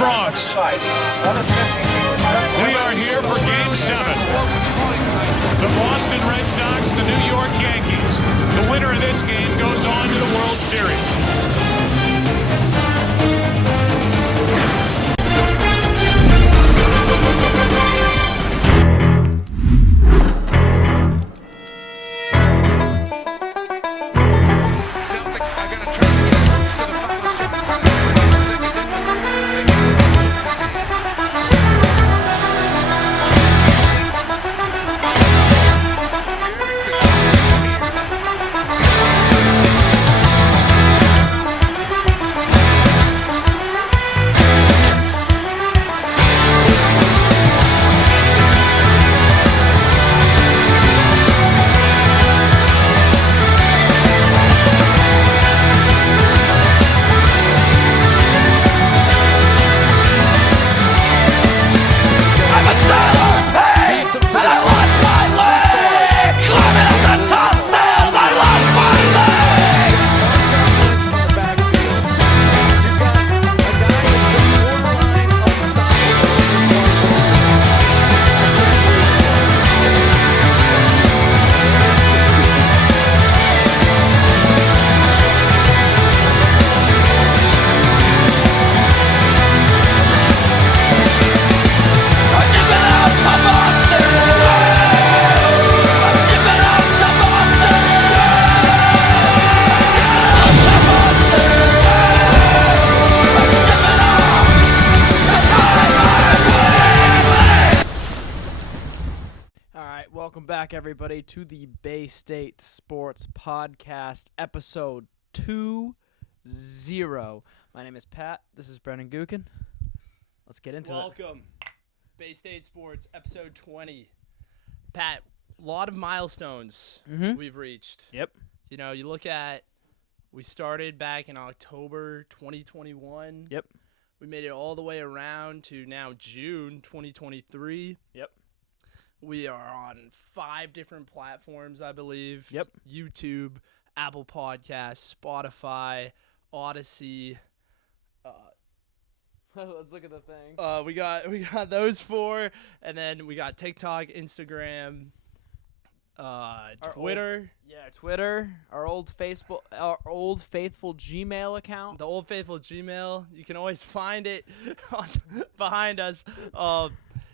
Bronx. We are here for Game 7. The Boston Red Sox, the New York Yankees. The winner of this game goes on to the World Series. Everybody to the Bay State Sports Podcast, episode 20. My name is Pat. This is Brennan Gookin. Let's get into it. Welcome, Bay State Sports, episode 20. Pat, a lot of milestones we've reached. Yep. You know, you look at, we started back in October 2021. Yep. We made it all the way around to now June 2023. Yep. We are on 5 different platforms, I believe. Yep. YouTube, Apple Podcasts, Spotify, Odyssey. Let's look at the thing. We got those 4, and then we got TikTok, Instagram, Twitter. Twitter. Our old faithful Gmail account. The old faithful Gmail. You can always find it behind us.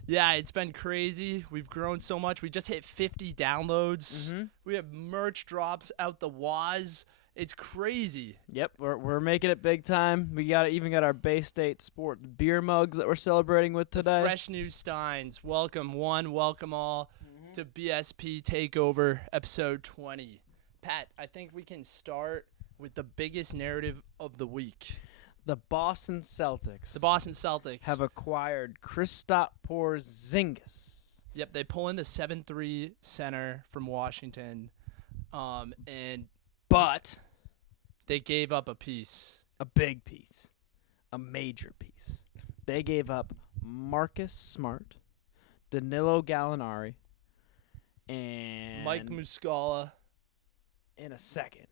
Yeah, it's been crazy. We've grown so much. We just hit 50 downloads. We have merch drops out the waz. It's crazy. Yep, we're making it big time. We even got our Bay State Sport beer mugs that we're celebrating with today. Fresh new steins. Welcome one, welcome all to BSP Takeover episode 20. Pat, I think we can start with the biggest narrative of the week. The Boston Celtics. Have acquired Kristaps Porzingis. Yep, they pull in the 7'3" center from Washington, but they gave up a piece. A big piece. A major piece. They gave up Marcus Smart, Danilo Gallinari, and Mike Muscala in a second,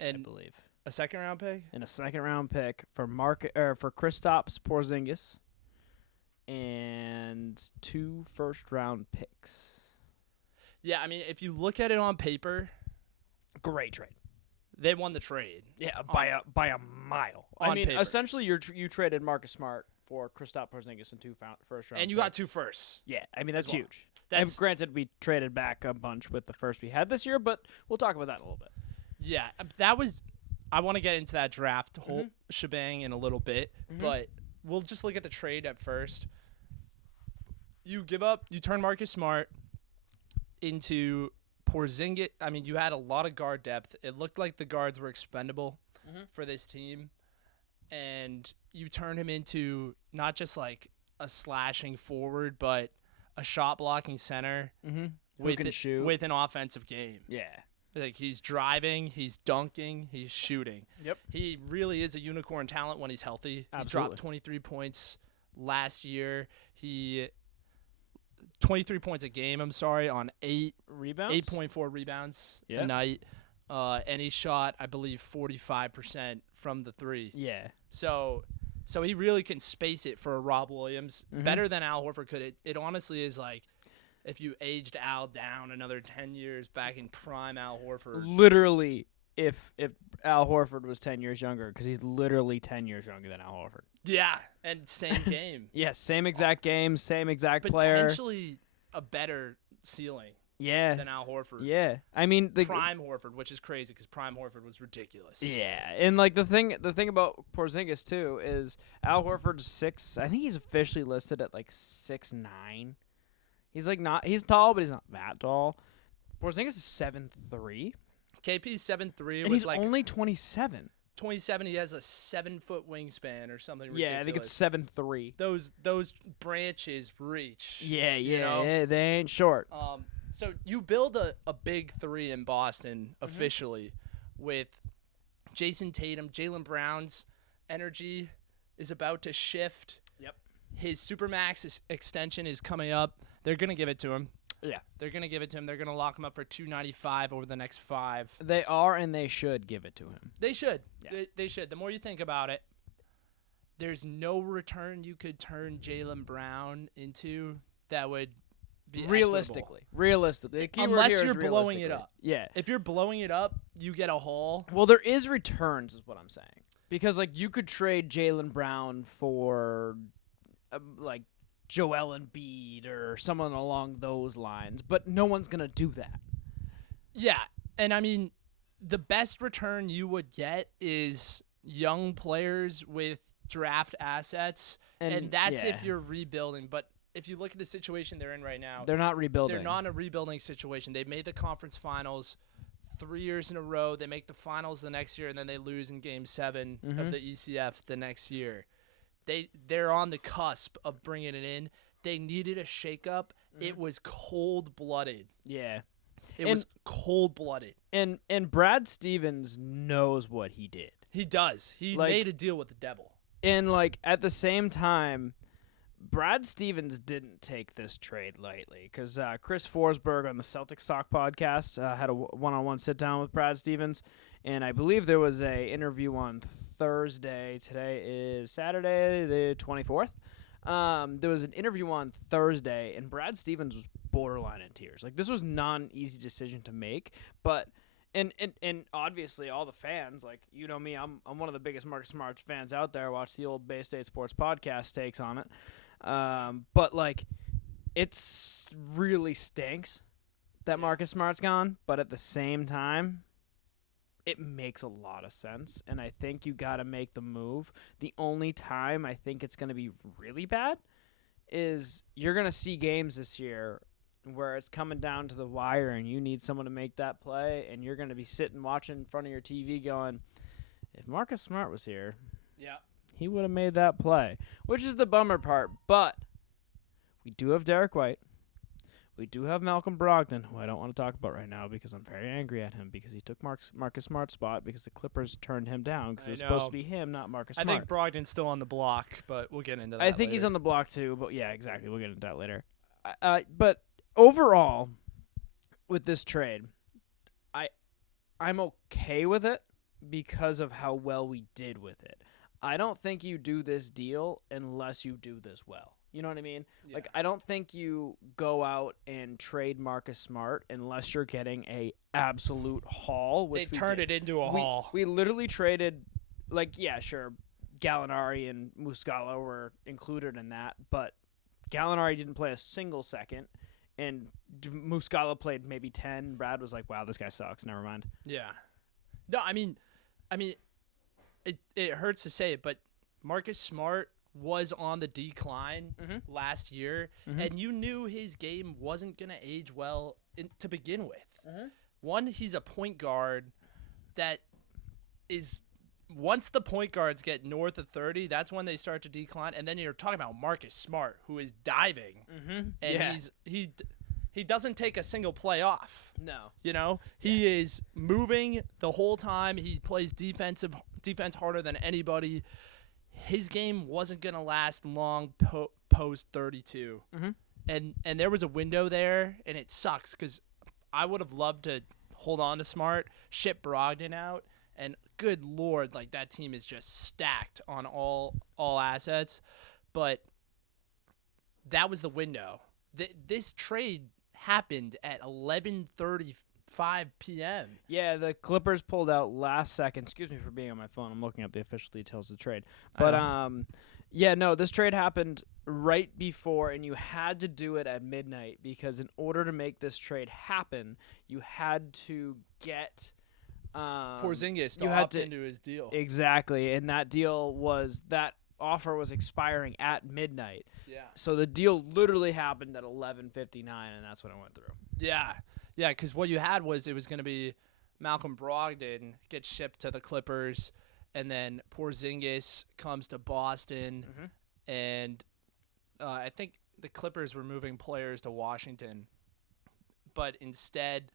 I believe. A second-round pick? And a second-round pick for Kristaps Porzingis and 2 first-round picks. Yeah, I mean, if you look at it on paper, great trade. They won the trade. Yeah, by a mile. I mean, essentially, you traded Marcus Smart for Kristaps Porzingis and 2 first-round and you picks. got 2 firsts. Yeah, I mean, that's huge. And granted, we traded back a bunch with the first we had this year, but we'll talk about that in a little bit. Yeah, I want to get into that draft whole shebang in a little bit, but we'll just look at the trade at first. You turn Marcus Smart into Porzingis. I mean, you had a lot of guard depth. It looked like the guards were expendable for this team, and you turn him into not just like a slashing forward, but a shot blocking center Who can shoot with an offensive game. Yeah. Like, he's driving, he's dunking, he's shooting. Yep. He really is a unicorn talent when he's healthy. Absolutely. He dropped 23 points last year. 23 points a game, on 8 rebounds, 8.4 rebounds a night. And he shot, I believe, 45% from the 3. Yeah. So So he really can space it for a Rob Williams better than Al Horford could. It honestly is like if you aged Al down another 10 years back in prime Al Horford. Literally, if Al Horford was 10 years younger, because he's literally 10 years younger than Al Horford. Yeah, and same game. Yes, same exact game, same exact player. Potentially a better ceiling Yeah. than Al Horford. Yeah. I mean, Prime Horford, which is crazy because Prime Horford was ridiculous. Yeah, and like the thing about Porzingis too is Al Horford's 6. I think he's officially listed at like 6'9". He's like he's tall, but he's not that tall. Porzingis is 7'3", KP's 7'3", and with he's like only 27. 27. He has a 7-foot wingspan or something ridiculous. Yeah, I think it's 7'3". Those branches reach. Yeah, you know? yeah, they ain't short. So you build a big three in Boston officially with Jason Tatum. Jaylen Brown's energy is about to shift. Yep. His Supermax extension is coming up. They're going to give it to him. Yeah. They're going to give it to him. They're going to lock him up for $295 over the next 5. They are, and they should give it to him. They should. Yeah. They should. The more you think about it, there's no return you could turn Jaylen Brown into that would be Realistically. The keyword Unless here is you're blowing it realistically. up. Yeah. If you're blowing it up, you get a haul. Well, there is returns, is what I'm saying. Because, like, you could trade Jaylen Brown for, like, Joel Embiid or someone along those lines, but no one's going to do that. Yeah, and I mean, the best return you would get is young players with draft assets, and that's if you're rebuilding. But if you look at the situation they're in right now, they're not rebuilding. They're not in a rebuilding situation. They've made the conference finals 3 years in a row. They make the finals the next year, and then they lose in Game 7 of the ECF the next year. They're on the cusp of bringing it in. They needed a shakeup. It was cold-blooded. Yeah. It was cold-blooded. And Brad Stevens knows what he did. He does. He made a deal with the devil. And, like, at the same time, Brad Stevens didn't take this trade lightly because Chris Forsberg on the Celtics Talk podcast had a one-on-one sit-down with Brad Stevens, and I believe there was a interview on Thursday. Today is Saturday, the 24th. There was an interview on Thursday, and Brad Stevens was borderline in tears. Like, this was not an easy decision to make, but and obviously all the fans, like, you know me, I'm one of the biggest Marcus Smart fans out there. I watch the old Bay State Sports podcast takes on it. But, like, it's really stinks that Marcus Smart's gone, but at the same time, it makes a lot of sense, and I think you got to make the move. The only time I think it's going to be really bad is you're going to see games this year where it's coming down to the wire and you need someone to make that play, and you're going to be sitting watching in front of your TV going, if Marcus Smart was here, he would have made that play, which is the bummer part. But we do have Derek White. We do have Malcolm Brogdon, who I don't want to talk about right now because I'm very angry at him because he took Marcus Smart's spot because the Clippers turned him down because it was supposed to be him, not Marcus Smart. I think Brogdon's still on the block, but we'll get into that I think later. he's on the block too, but yeah, exactly. We'll get into that later. But overall, with this trade, I'm okay with it because of how well we did with it. I don't think you do this deal unless you do this well. You know what I mean? Yeah. Like, I don't think you go out and trade Marcus Smart unless you're getting a absolute haul. Which they turned it into a haul. We literally traded, like, yeah, sure, Gallinari and Muscala were included in that, but Gallinari didn't play a single second, and Muscala played maybe 10. Brad was like, wow, this guy sucks. Never mind. Yeah. No, I mean, it hurts to say it, but Marcus Smart was on the decline last year, and you knew his game wasn't going to age well to begin with. One, he's a point guard that is – once the point guards get north of 30, that's when they start to decline. And then you're talking about Marcus Smart, who is diving, and he doesn't take a single play off. No. You know, he is moving the whole time. He plays defense harder than anybody. His game wasn't going to last long post 32. And there was a window there, and it sucks because I would have loved to hold on to Smart, ship Brogdon out, And good Lord, like that team is just stacked on all assets. But that was the window. This trade happened at 11:35 p.m. Yeah, the Clippers pulled out last second. Excuse me for being on my phone. I'm looking up the official details of the trade. But yeah, no, this trade happened right before, and you had to do it at midnight because in order to make this trade happen, you had to get Porzingis to you had opt to- into his deal. exactly, and that offer was expiring at midnight. Yeah. So the deal literally happened at 11:59, and that's when it went through. Yeah, because what you had was it was going to be Malcolm Brogdon gets shipped to the Clippers, and then Porzingis comes to Boston, and I think the Clippers were moving players to Washington, but instead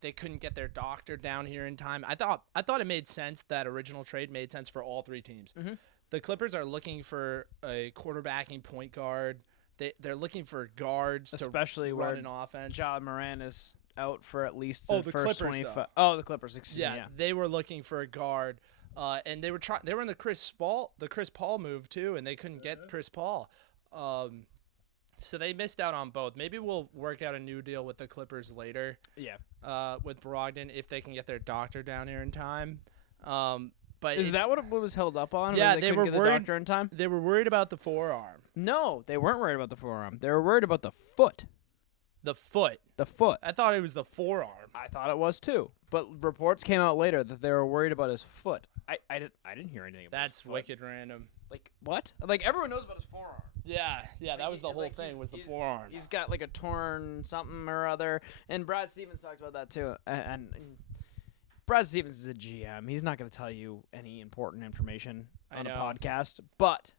they couldn't get their doctor down here in time. I thought it made sense. That original trade made sense for all three teams. The Clippers are looking for a quarterbacking point guard. They're looking for guards Especially to where run an offense. Ja Moran is out for at least Oh, the the first Clippers, 25. though. Oh, the Clippers. Excuse me. Yeah, Yeah. they were looking for a guard, and they were in the Chris Paul move too, and they couldn't get Chris Paul, so they missed out on both. Maybe we'll work out a new deal with the Clippers later, Yeah. with Brogdon if they can get their doctor down here in time. But Is that what it was held up on? Yeah, Where they couldn't were get the worried- doctor in time. they were worried about the forearm, No, they weren't worried about the forearm. They were worried about the foot. the foot. The foot. I thought it was the forearm. I thought it was too, but reports came out later that they were worried about his foot. I didn't hear anything about That's his foot. wicked random. Like what? Like everyone knows about his forearm. Yeah, that was the whole Like, thing was the he's- forearm. He's got like a torn something or other, and Brad Stevens talked about that too. And Brad Stevens is a GM. He's not going to tell you any important information I on a know. podcast, but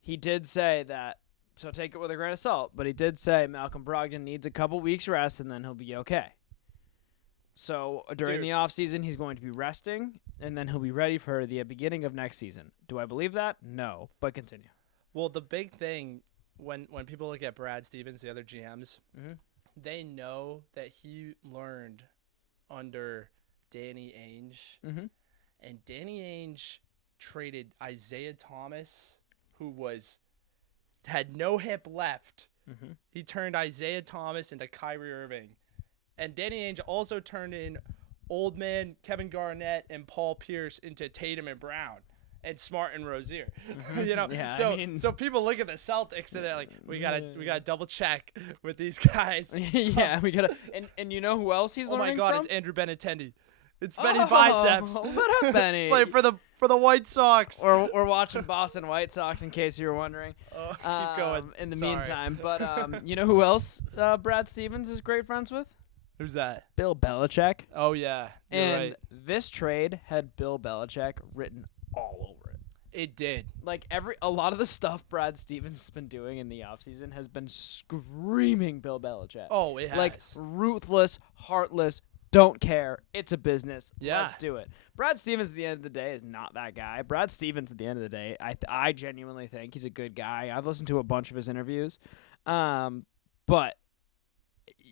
he did say that. So take it with a grain of salt. But he did say Malcolm Brogdon needs a couple weeks rest, and then he'll be okay. So during Dude. the offseason, he's going to be resting, and then he'll be ready for the beginning of next season. Do I believe that? No, but continue. Well, the big thing when people look at Brad Stevens, the other GMs, Mhm. they know that he learned under Danny Ainge, Mhm. and Danny Ainge traded Isaiah Thomas, who had no hip left. Mhm. He turned Isaiah Thomas into Kyrie Irving, and Danny Ainge also turned in old man Kevin Garnett and Paul Pierce into Tatum and Brown. And Smart and Rozier, you know. Yeah, I so mean- so people look at the Celtics and they're like, we gotta double check with these guys. Yeah, we gotta. And you know who else he's Oh my learning God, from? it's Andrew Benintendi. It's Benny Oh, Biceps. what up, Benny? Play for the White Sox. We're watching Boston White Sox, in case you were wondering. Keep going. In the Sorry. meantime, but you know who else Brad Stevens is great friends with? Who's that? Bill Belichick. Oh yeah, you're And right. this trade had Bill Belichick written all over it. It did. Like a lot of the stuff Brad Stevens has been doing in the offseason has been screaming Bill Belichick. Oh, it has. Like ruthless, heartless, don't care. It's a business. Yeah. Let's do it. Brad Stevens at the end of the day is not that guy. Brad Stevens at the end of the day, I genuinely think he's a good guy. I've listened to a bunch of his interviews. But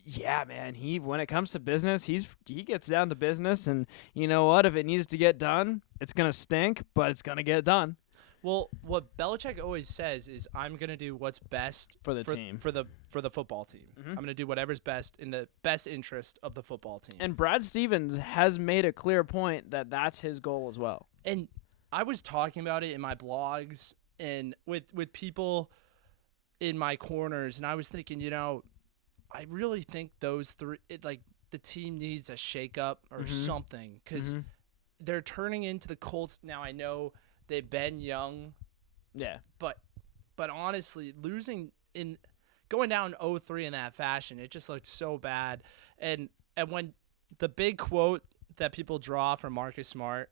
yeah, man, when it comes to business, he gets down to business, and you know what? If it needs to get done, it's gonna stink, but it's gonna get done. Well, what Belichick always says is, "I'm gonna do what's best For the team. for the football team. I'm gonna do whatever's best in the best interest of the football team." And Brad Stevens has made a clear point that that's his goal as well. And I was talking about it in my blogs and with people in my corners, and I was thinking, I really think those three, the team needs a shakeup or something, because they're turning into the Colts. Now I know they've been young, Yeah. but honestly, going down 0-3 in that fashion, it just looked so bad. And when the big quote that people draw from Marcus Smart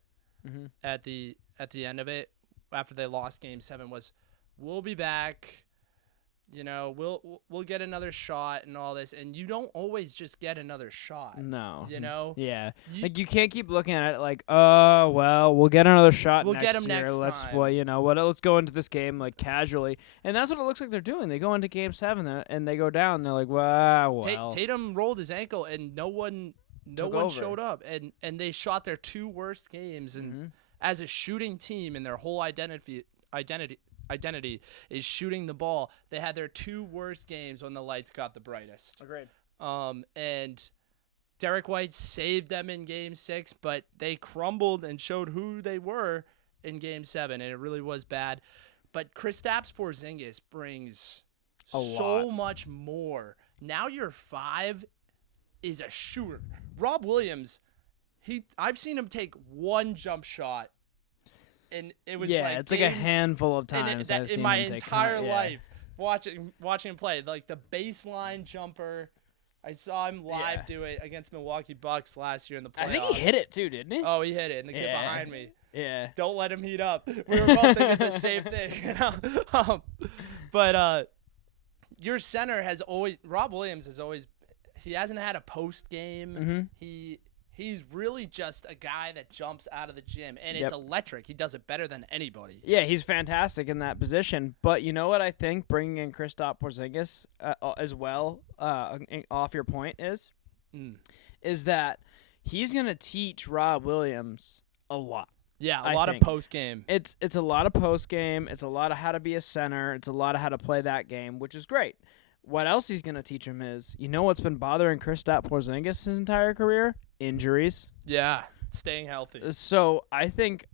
at the end of it, after they lost Game 7, was, "We'll be back. We'll get another shot and all this." And you don't always just get another shot. No. Yeah. You- Like you can't keep looking at it like, oh well, we'll get another shot. We'll next get 'em year. next Let's time." let's go into this game like casually, and that's what it looks like they're doing. They go into Game 7 and they go down. They're like, wow, well, Tatum rolled his ankle, and no one no took one over. showed up, and they shot their 2 worst games, and as a shooting team, and their whole identity is shooting the ball. They had their 2 worst games when the lights got the brightest. Agreed. And Derek White saved them in Game 6, but they crumbled and showed who they were in Game 7, and it really was bad. But Kristaps Porzingis brings so much more. Now your 5 is a shooter. Rob Williams, I've seen him take 1 jump shot, and it was it's like a handful of and times that I've seen in my him take entire life watching him play, like the baseline jumper. I saw him live do it against Milwaukee Bucks last year in the playoffs. I think he hit it too, didn't he? Oh, he hit it, and the kid behind me. Yeah. Don't let him heat up. We were both thinking the same thing. But your center has always – Rob Williams has always – he hasn't had a post game. He's really just a guy that jumps out of the gym, and it's electric. He does it better than anybody. Yeah, he's fantastic in that position. But you know what I think bringing in Kristaps Porzingis as well, off your point, is that he's going to teach Rob Williams a lot. Yeah, I a lot think. of post game. It's a lot of post game. It's a lot of how to be a center. It's a lot of how to play that game, which is great. What else he's going to teach him is, you know what's been bothering Kristaps Porzingis his entire career? Injuries. Yeah, staying healthy. So I think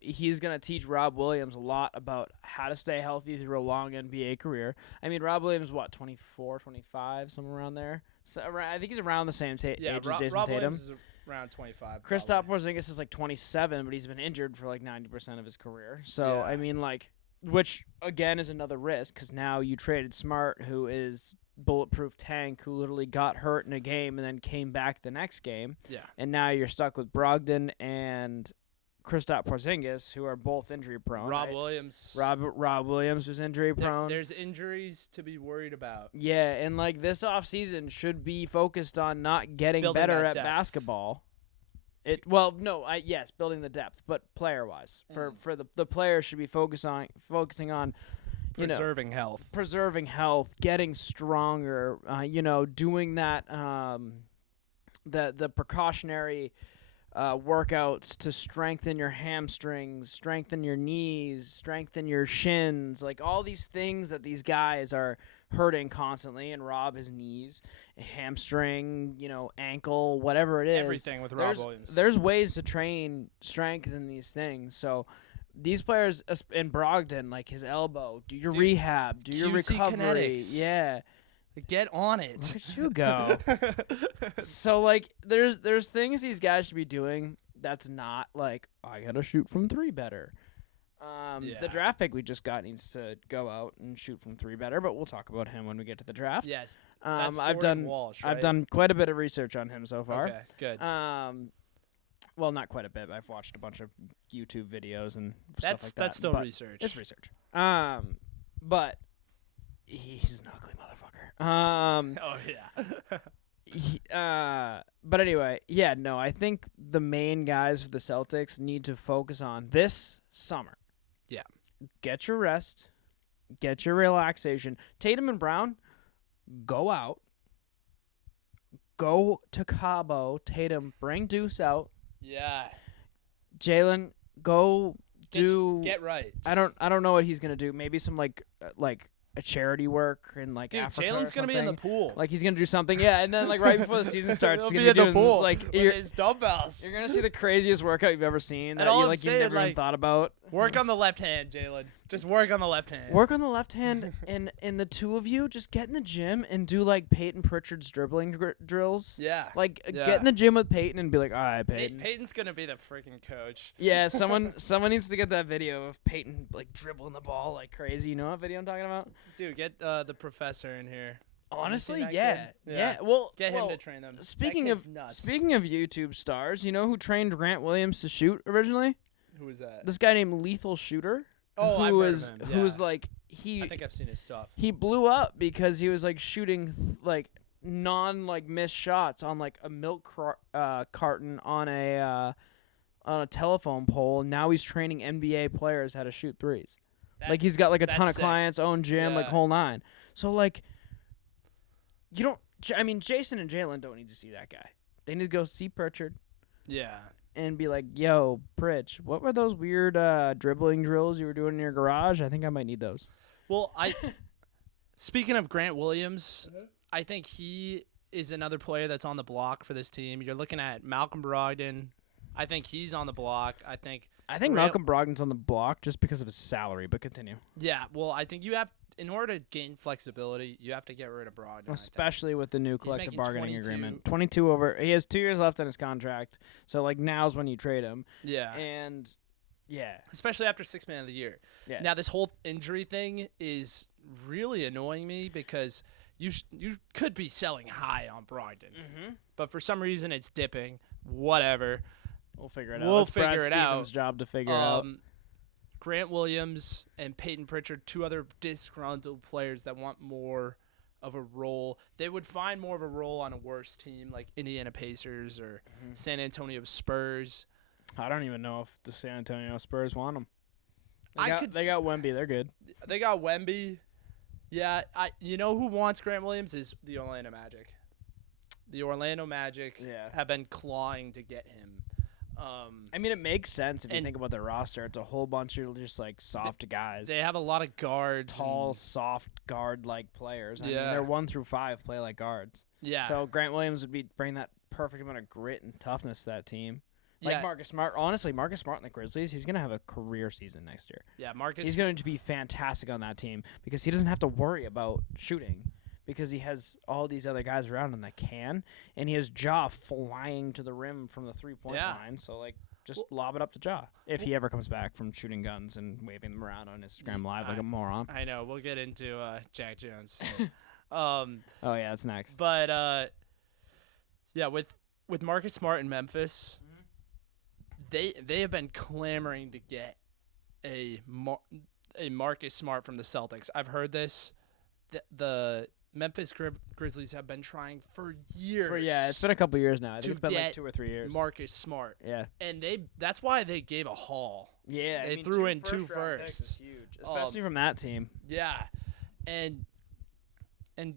he's going to teach Rob Williams a lot about how to stay healthy through a long NBA career. I mean, Rob Williams, 24, 25, somewhere around there? So I think he's around the same age as Jason Rob Tatum. Williams is around 25. Kristaps Porzingis is like 27, but he's been injured for like 90% of his career. So, I mean, like, which, again, is another risk because now you traded Smart, who is bulletproof tank, who literally got hurt in a game and then came back the next game. Yeah. And now you're stuck with Brogdon and Kristaps Porzingis, who are both injury prone. Rob Williams. Rob Williams was injury prone. There's injuries to be worried about. Yeah, and like this offseason should be focused on not getting Building better that at depth. basketball. Yes, building the depth, but player wise, for the players should be focusing on Preserving health. preserving health, getting stronger, doing that the precautionary workouts to strengthen your hamstrings, strengthen your knees, strengthen your shins, like all these things that these guys are hurting constantly. And Rob, his knees, hamstring, ankle, whatever it is. Everything with Rob Williams. There's ways to train strength in these things. So these players in Brogdon, like his elbow, do your rehab, do your QC recovery. Kinetics. Yeah. Get on it. Where'd you go? So, like, there's things these guys should be doing that's not like, I got to shoot from 3 better. The draft pick we just got needs to go out and shoot from 3 better, but we'll talk about him when we get to the draft. Yes. I've Jordan done Walsh, right? I've done quite a bit of research on him so far. Okay, good. Well, not quite a bit. I've watched a bunch of YouTube videos and stuff like that. That's still but research. It's research. But he's an ugly motherfucker. Oh yeah. But anyway, I think the main guys for the Celtics need to focus on this summer. Yeah. Get your rest. Get your relaxation. Tatum and Brown, go out. Go to Cabo. Tatum, bring Deuce out. Yeah. Jalen, go Get right. I don't know what he's gonna do. Maybe some like a charity work in like Dude, Africa. Jalen's gonna be in the pool. Like he's gonna do something, and then like right before the season starts, He'll he's be gonna in be the pool like with his dumbbells. you're gonna see the craziest workout you've ever seen that all you I'm like you saying, never even like, thought about. Work on the left hand, Jalen. Just work on the left hand. Work on the left hand, and the two of you just get in the gym and do like Peyton Pritchard's dribbling drills. Yeah. Like Yeah. get in the gym with Peyton and be like, all right, Peyton. Peyton's gonna be the freaking coach. Yeah, someone needs to get that video of Peyton like dribbling the ball like crazy. You know what video I'm talking about? Dude, get the professor in here. Honestly, that yeah. kid? Yeah. Well, Get him to train them. That Speaking kid's of nuts. YouTube stars, you know who trained Grant Williams to shoot originally? Who is that? This guy named Lethal Shooter. Oh, I've heard of him. Who was Yeah. like I think I've seen his stuff. he blew up because he was like shooting like missed shots on like a milk carton on a telephone pole. And now he's training NBA players how to shoot threes. Like he's got like a ton of that's sick. clients, own gym, like Yeah. whole nine. So like, you don't. I mean, Jason and Jalen don't need to see that guy. They need to go see Pritchard Yeah. and be like, yo, Pritch, what were those weird dribbling drills you were doing in your garage? I think I might need those. Well, speaking of Grant Williams, I think he is another player that's on the block for this team. You're looking at Malcolm Brogdon. I think he's on the block. I think Grant- Malcolm Brogdon's on the block just because of his salary, but continue. Yeah, well, I think you have, in order to gain flexibility, you have to get rid of Brogdon. I think. Especially with the new collective making bargaining 22. agreement. 22 over. He has 2 years left on his contract. So, like, now's when you trade him. Yeah. And, yeah. Especially after 6th man of the year. Yeah. Now, this whole injury thing is really annoying me because you could be selling high on Brogdon. Mm-hmm. But for some reason, it's dipping. Whatever. We'll figure it out. We'll It's Brad figure it out. Stevens' job to figure it out. Grant Williams and Peyton Pritchard, 2 other disgruntled players that want more of a role. They would find more of a role on a worse team like Indiana Pacers or San Antonio Spurs. I don't even know if the San Antonio Spurs want him. I They got Wemby. They're good. They got Wemby. Yeah, you know who wants Grant Williams is the Orlando Magic. The Orlando Magic have been clawing to get him. I mean, it makes sense if you and- think about their roster. It's a whole bunch of just, like, soft guys. They have a lot of guards. Tall, and- soft guard-like players. I mean, Yeah. they're 1 through 5 play like guards. Yeah. So Grant Williams would bring that perfect amount of grit and toughness to that team. Like yeah, Marcus Smart. Honestly, Marcus Smart in the Grizzlies, he's going to have a career season next year. yeah, Marcus. He's going to be fantastic on that team because he doesn't have to worry about shooting because he has all these other guys around him that can, and he has Ja flying to the rim from the three-point line. So, like, just lob it up to Ja if he ever comes back from shooting guns and waving them around on Instagram Live like a moron. I know. We'll get into Jack Jones. Oh, yeah, that's next. But yeah, with Marcus Smart in Memphis, they have been clamoring to get a Marcus Smart from the Celtics. I've heard this. The Memphis Grizzlies have been trying for years. It's been a couple years now. I think to it's been like get 2 or 3 years. Marcus Smart. Yeah. And that's why they gave a haul. Yeah, They threw in 2 firsts. Is huge, especially from that team. Yeah. And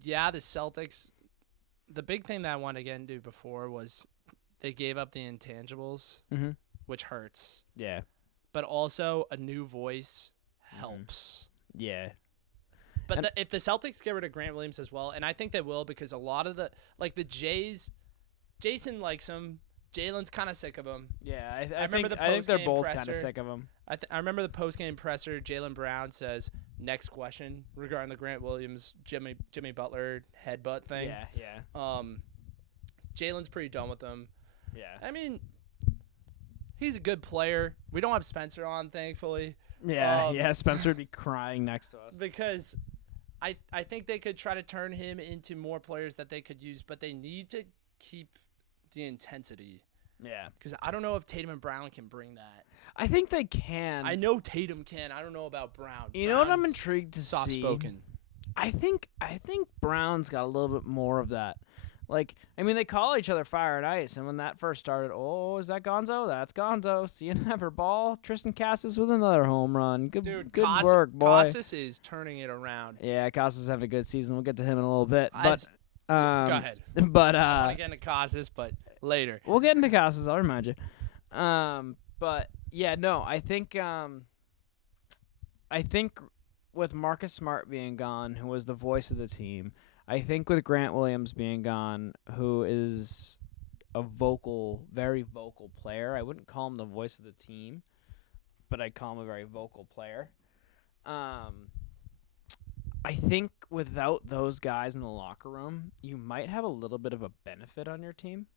yeah, the Celtics, the big thing that I wanted to get into before was they gave up the intangibles, which hurts. Yeah. But also a new voice helps. Yeah. But if the Celtics get rid of Grant Williams as well, and I think they will because a lot of the Jays, Jason likes him. Jalen's kind of sick of him. Yeah, I remember the I think they're post-game both kind of presser. sick of him. I remember the post-game presser. Jaylen Brown says, next question regarding the Grant Williams, Jimmy Butler headbutt thing. Yeah. Jalen's pretty done with him. Yeah. I mean, he's a good player. We don't have Spencer on, thankfully. Yeah, Spencer would be crying next to us. Because I think they could try to turn him into more players that they could use, but they need to keep the intensity. Yeah. Because I don't know if Tatum and Brown can bring that. I think they can. I know Tatum can. I don't know about Brown. You know what I'm Brown's intrigued to see? soft-spoken. I think Brown's got a little bit more of that. Like, I mean, they call each other Fire and Ice, and when that first started, is that Gonzo? That's Gonzo. See you never, ball. Tristan Cassis with another home run. Good work, boy. Cassis is turning it around. Yeah, Cassis is having a good season. We'll get to him in a little bit. But Go ahead. But I want to get into Cassis, but later. we'll get into Cassis. I'll remind you. But yeah, no, I think with Marcus Smart being gone, who was the voice of the team, I think with Grant Williams being gone, who is a very vocal player, I wouldn't call him the voice of the team, but I'd call him a very vocal player. I think without those guys in the locker room, you might have a little bit of a benefit on your team.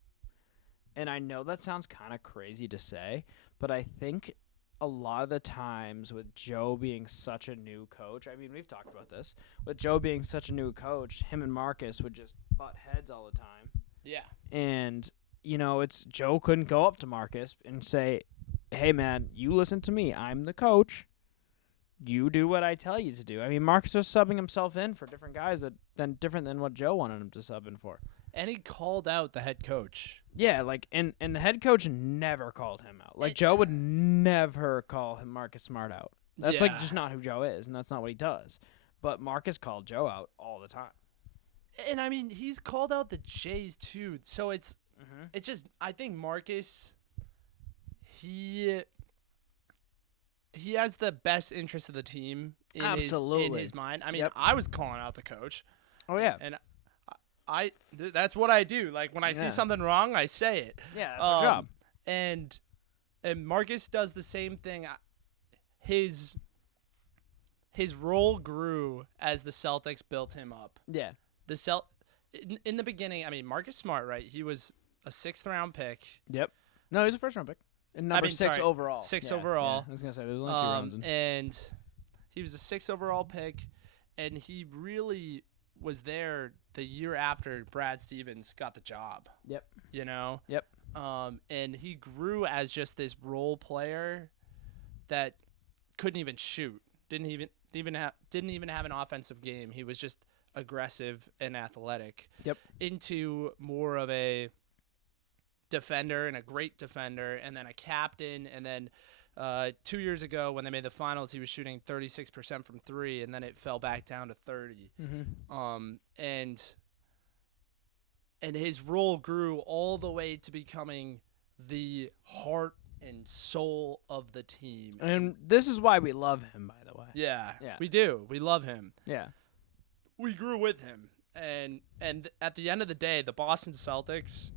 And I know that sounds kind of crazy to say, but I think a lot of the times with Joe being such a new coach, I mean, we've talked about this, with Joe being such a new coach, him and Marcus would just butt heads all the time. Yeah. And, it's Joe couldn't go up to Marcus and say, hey, man, you listen to me. I'm the coach. You do what I tell you to do. I mean, Marcus was subbing himself in for different guys different than what Joe wanted him to sub in for. And he called out the head coach. Yeah, and the head coach never called him out. Like, Joe would never call Marcus Smart out. That's, just not who Joe is, and that's not what he does. But Marcus called Joe out all the time. And, I mean, he's called out the Jays, too. So it's It's just I think Marcus, he has the best interest of the team in Absolutely. his mind. I mean, Yep. I was calling out the coach, Oh yeah. and that's what I do. Like when I see Yeah. something wrong, I say it. Yeah, that's our job. And Marcus does the same thing. His role grew as the Celtics built him up. Yeah. In the beginning, I mean, Marcus Smart, right? He was a 6th round pick. Yep. No, he's a first round pick. And number 6 sorry, overall. 6 Yeah, overall. Yeah. I was gonna say there's only 2 rounds in. And he was a 6th overall pick, and he really was there the year after Brad Stevens got the job. Yep. You know. Yep. And he grew as just this role player that couldn't even shoot. Didn't even have an offensive game. He was just aggressive and athletic. Yep. Into more of a defender and a great defender, and then a captain, and then 2 years ago when they made the finals, he was shooting 36% from 3, and then it fell back down to 30. And his role grew all the way to becoming the heart and soul of the team. And this is why we love him, by the way. Yeah, Yeah. we do. We love him. Yeah. We grew with him, and at the end of the day, the Boston Celtics,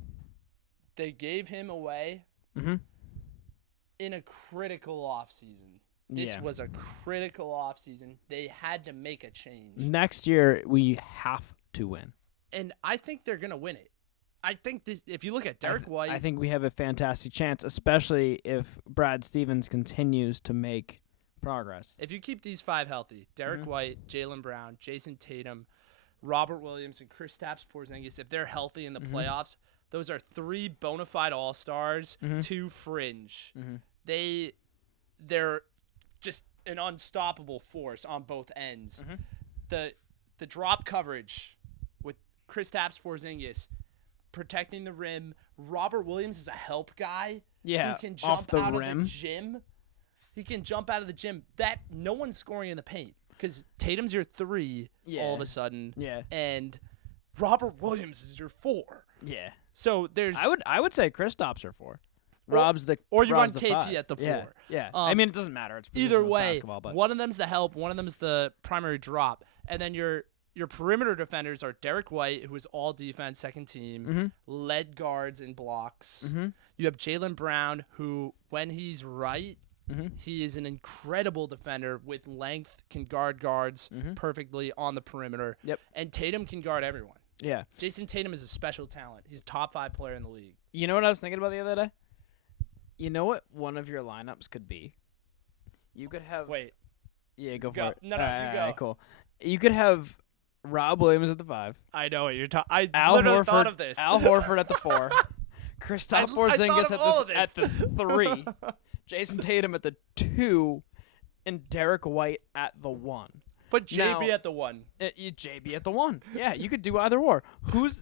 they gave him away in a critical offseason. This was a critical offseason. They had to make a change. Next year we have to win. And I think they're going to win it. I think this. If you look at Derek White, I think we have a fantastic chance, especially if Brad Stevens continues to make progress. if you keep these 5 healthy, Derek White, Jaylen Brown, Jason Tatum, Robert Williams, and Kristaps Porzingis, if they're healthy in the playoffs, those are 3 bona fide all-stars, 2 fringe. They're just an unstoppable force on both ends. The drop coverage with Kristaps Porzingis protecting the rim. Robert Williams is a help guy Yeah, who can off jump the out rim. of the gym. He can jump out of the gym. That no one's scoring in the paint because Tatum's your 3 all of a sudden. Yeah. And Robert Williams is your 4. Yeah. So there's I would say Kristaps are 4. Rob's the or you run Rob's the KP 5. at the 4. Yeah. Yeah. I mean, it doesn't matter. It's Either positionless way, basketball, but one of them's the help, one of them's the primary drop, and then your perimeter defenders are Derek White, who is all defense, second team, led guards and blocks. You have Jaylen Brown, who when he's right, he is an incredible defender with length, can guard guards perfectly on the perimeter. Yep. And Tatum can guard everyone. yeah. Jason Tatum is a special talent. He's a top 5 player in the league. You know what I was thinking about the other day? You know what one of your lineups could be? You could have Wait, Yeah, go for Go. it. No, you go. Alright, cool. You could have Rob Williams at the 5. I know what you're talking. I Al literally Horford, thought of this. Al Horford at the 4. Kristaps I Porzingis thought of all of at the 3. Jason Tatum at the 2, and Derek White at the 1. But JB Now- at the 1. JB at the 1. Yeah, you could do either or. Who's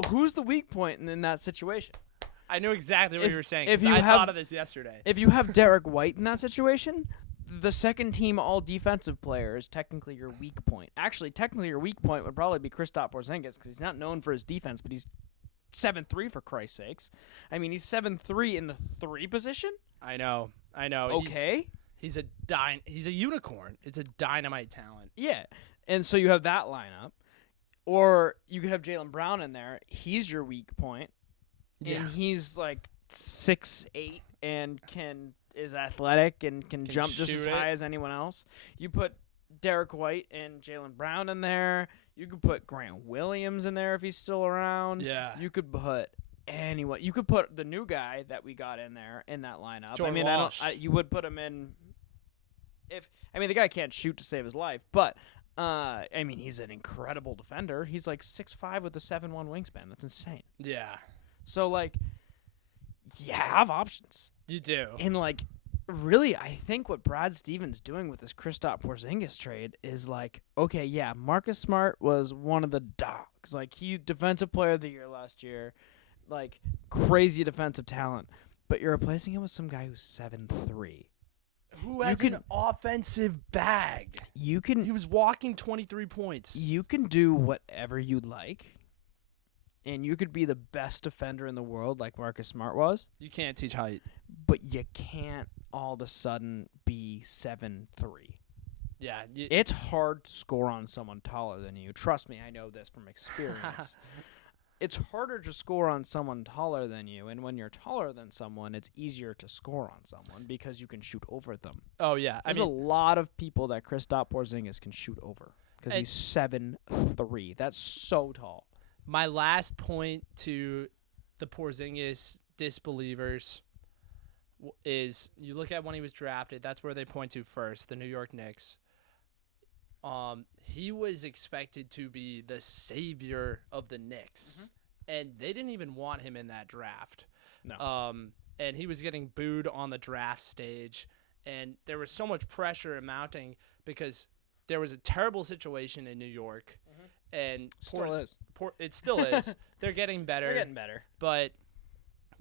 the weak point in that situation? I knew exactly what If- you were saying. if 'Cause you I have- thought of this yesterday. If you have Derek White in that situation, the second team all defensive player is technically your weak point. Actually, technically your weak point would probably be Kristaps Porzingis because he's not known for his defense, but he's 7'3" for Christ's sakes. I mean, he's 7'3" in the 3 position. I know. Okay. He's a unicorn. It's a dynamite talent. Yeah. And so you have that lineup. Or you could have Jaylen Brown in there. He's your weak point. Yeah. And he's like 6'8" and is athletic and can jump just as shoot it. high as anyone else. You put Derek White and Jaylen Brown in there. You could put Grant Williams in there if he's still around. Yeah. You could put anyone. You could put the new guy that we got in there in that lineup. Jordan I mean, Walsh. you would put him in. The guy can't shoot to save his life, but he's an incredible defender. He's like 6'5" with a 7'1" wingspan. That's insane. Yeah. So you have options. You do. And really, I think what Brad Stevens doing with this Kristaps Porzingis trade is okay, yeah, Marcus Smart was one of the dogs. He defensive player of the year last year, crazy defensive talent. But you're replacing him with some guy who's 7'3". Who has an offensive bag? You can He was walking 23 points. you can do whatever you'd like. and you could be the best defender in the world like Marcus Smart was, You can't teach height. but you can't all of a sudden be 7'3". Yeah. It's hard to score on someone taller than you. Trust me, I know this from experience. It's harder to score on someone taller than you, and when you're taller than someone, it's easier to score on someone because you can shoot over them. Oh, yeah. There's a lot of people that Kristaps Porzingis can shoot over because And- he's 7'3". That's so tall. my last point to the Porzingis disbelievers is you look at when he was drafted. That's where they point to first, the New York Knicks. He was expected to be the savior of the Knicks, and they didn't even want him in that draft. No. And he was getting booed on the draft stage, and there was so much pressure mounting because there was a terrible situation in New York, and Still is. it still is. They're getting better. They're getting better. But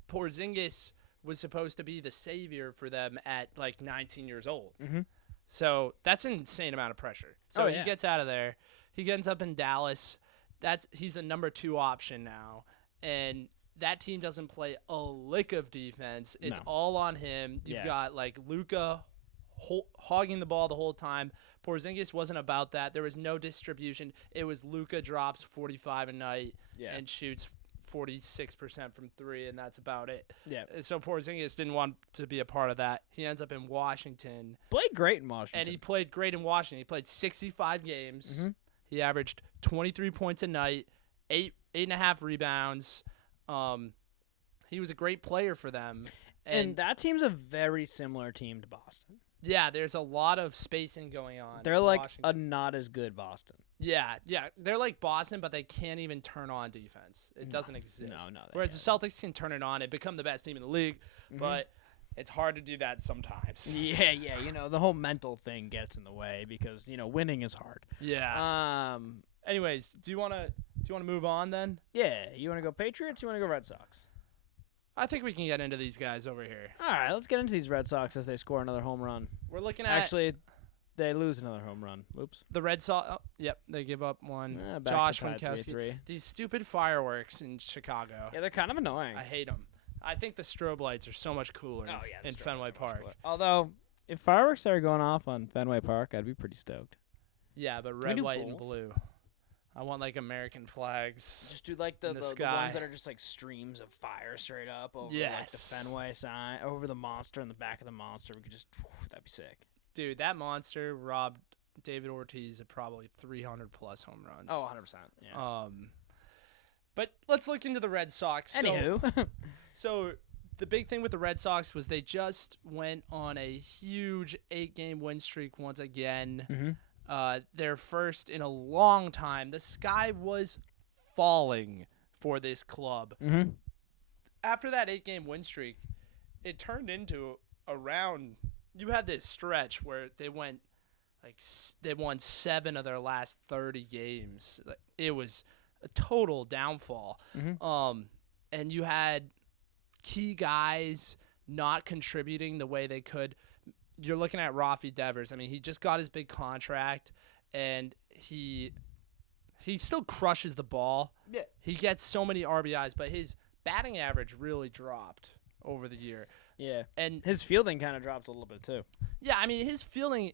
Porzingis was supposed to be the savior for them at like 19 years old. Mhm. So that's an insane amount of pressure. So Oh, he yeah. gets out of there. He ends up in Dallas. He's the number 2 option now. And that team doesn't play a lick of defense. It's No. all on him. You've Yeah. got like Luka hogging the ball the whole time. Porzingis wasn't about that. There was no distribution. It was Luka drops 45 a night Yeah. and shoots 46% from 3, and that's about it. Yeah. So Porzingis didn't want to be a part of that. He ends up in Washington, Played great in Washington. and he played great in Washington. He played 65 games. Mhm. He averaged 23 points a night, 8.5 rebounds. He was a great player for them. and that team's a very similar team to Boston. Yeah, there's a lot of spacing going on. They're in like Washington. a not as good Boston. Yeah, they're like Boston, but they can't even turn on defense. It No. doesn't exist. No, they Whereas the can't. Celtics can turn it on and become the best team in the league, but it's hard to do that sometimes. Yeah, the whole mental thing gets in the way because, winning is hard. Yeah. Anyways, do you want to move on then? Yeah, you want to go Patriots, you want to go Red Sox? I think we can get into these guys over here. All right, let's get into these Red Sox as they score another home run. We're looking at Actually, they lose another home run. Oops. the Red Sox. Oh, yep, they give up one. Back Josh to tied Winkowski. 3-3. These stupid fireworks in Chicago. Yeah, they're kind of annoying. I hate them. I think the strobe lights are so much cooler in Fenway Park. Although, if fireworks started going off on Fenway Park, I'd be pretty stoked. Yeah, but we red, do white, and both? blue. I want like American flags. Just do like In the the ones sky. that are just like streams of fire straight up over like the Yes. Fenway sign, over the monster in the back of the monster. We could just, that'd be sick. Dude, that monster robbed David Ortiz of probably 300 plus home runs. Oh, 100%. Yeah. But let's look into the Red Sox. Anywho. So the big thing with the Red Sox was they just went on a huge 8-game win streak once again. Mhm. Their first in a long time. The sky was falling for this club. Mm-hmm. After that 8-game win streak, it turned into a round. You had this stretch where they went they won 7 of their last 30 games. It was a total downfall. Mhm. And you had key guys not contributing the way they could. You're looking at Rafi Devers. I mean, he just got his big contract, and he still crushes the ball. Yeah. He gets so many RBIs, but his batting average really dropped over the year. Yeah. And His fielding kind of dropped a little bit, too. yeah, I mean, his fielding,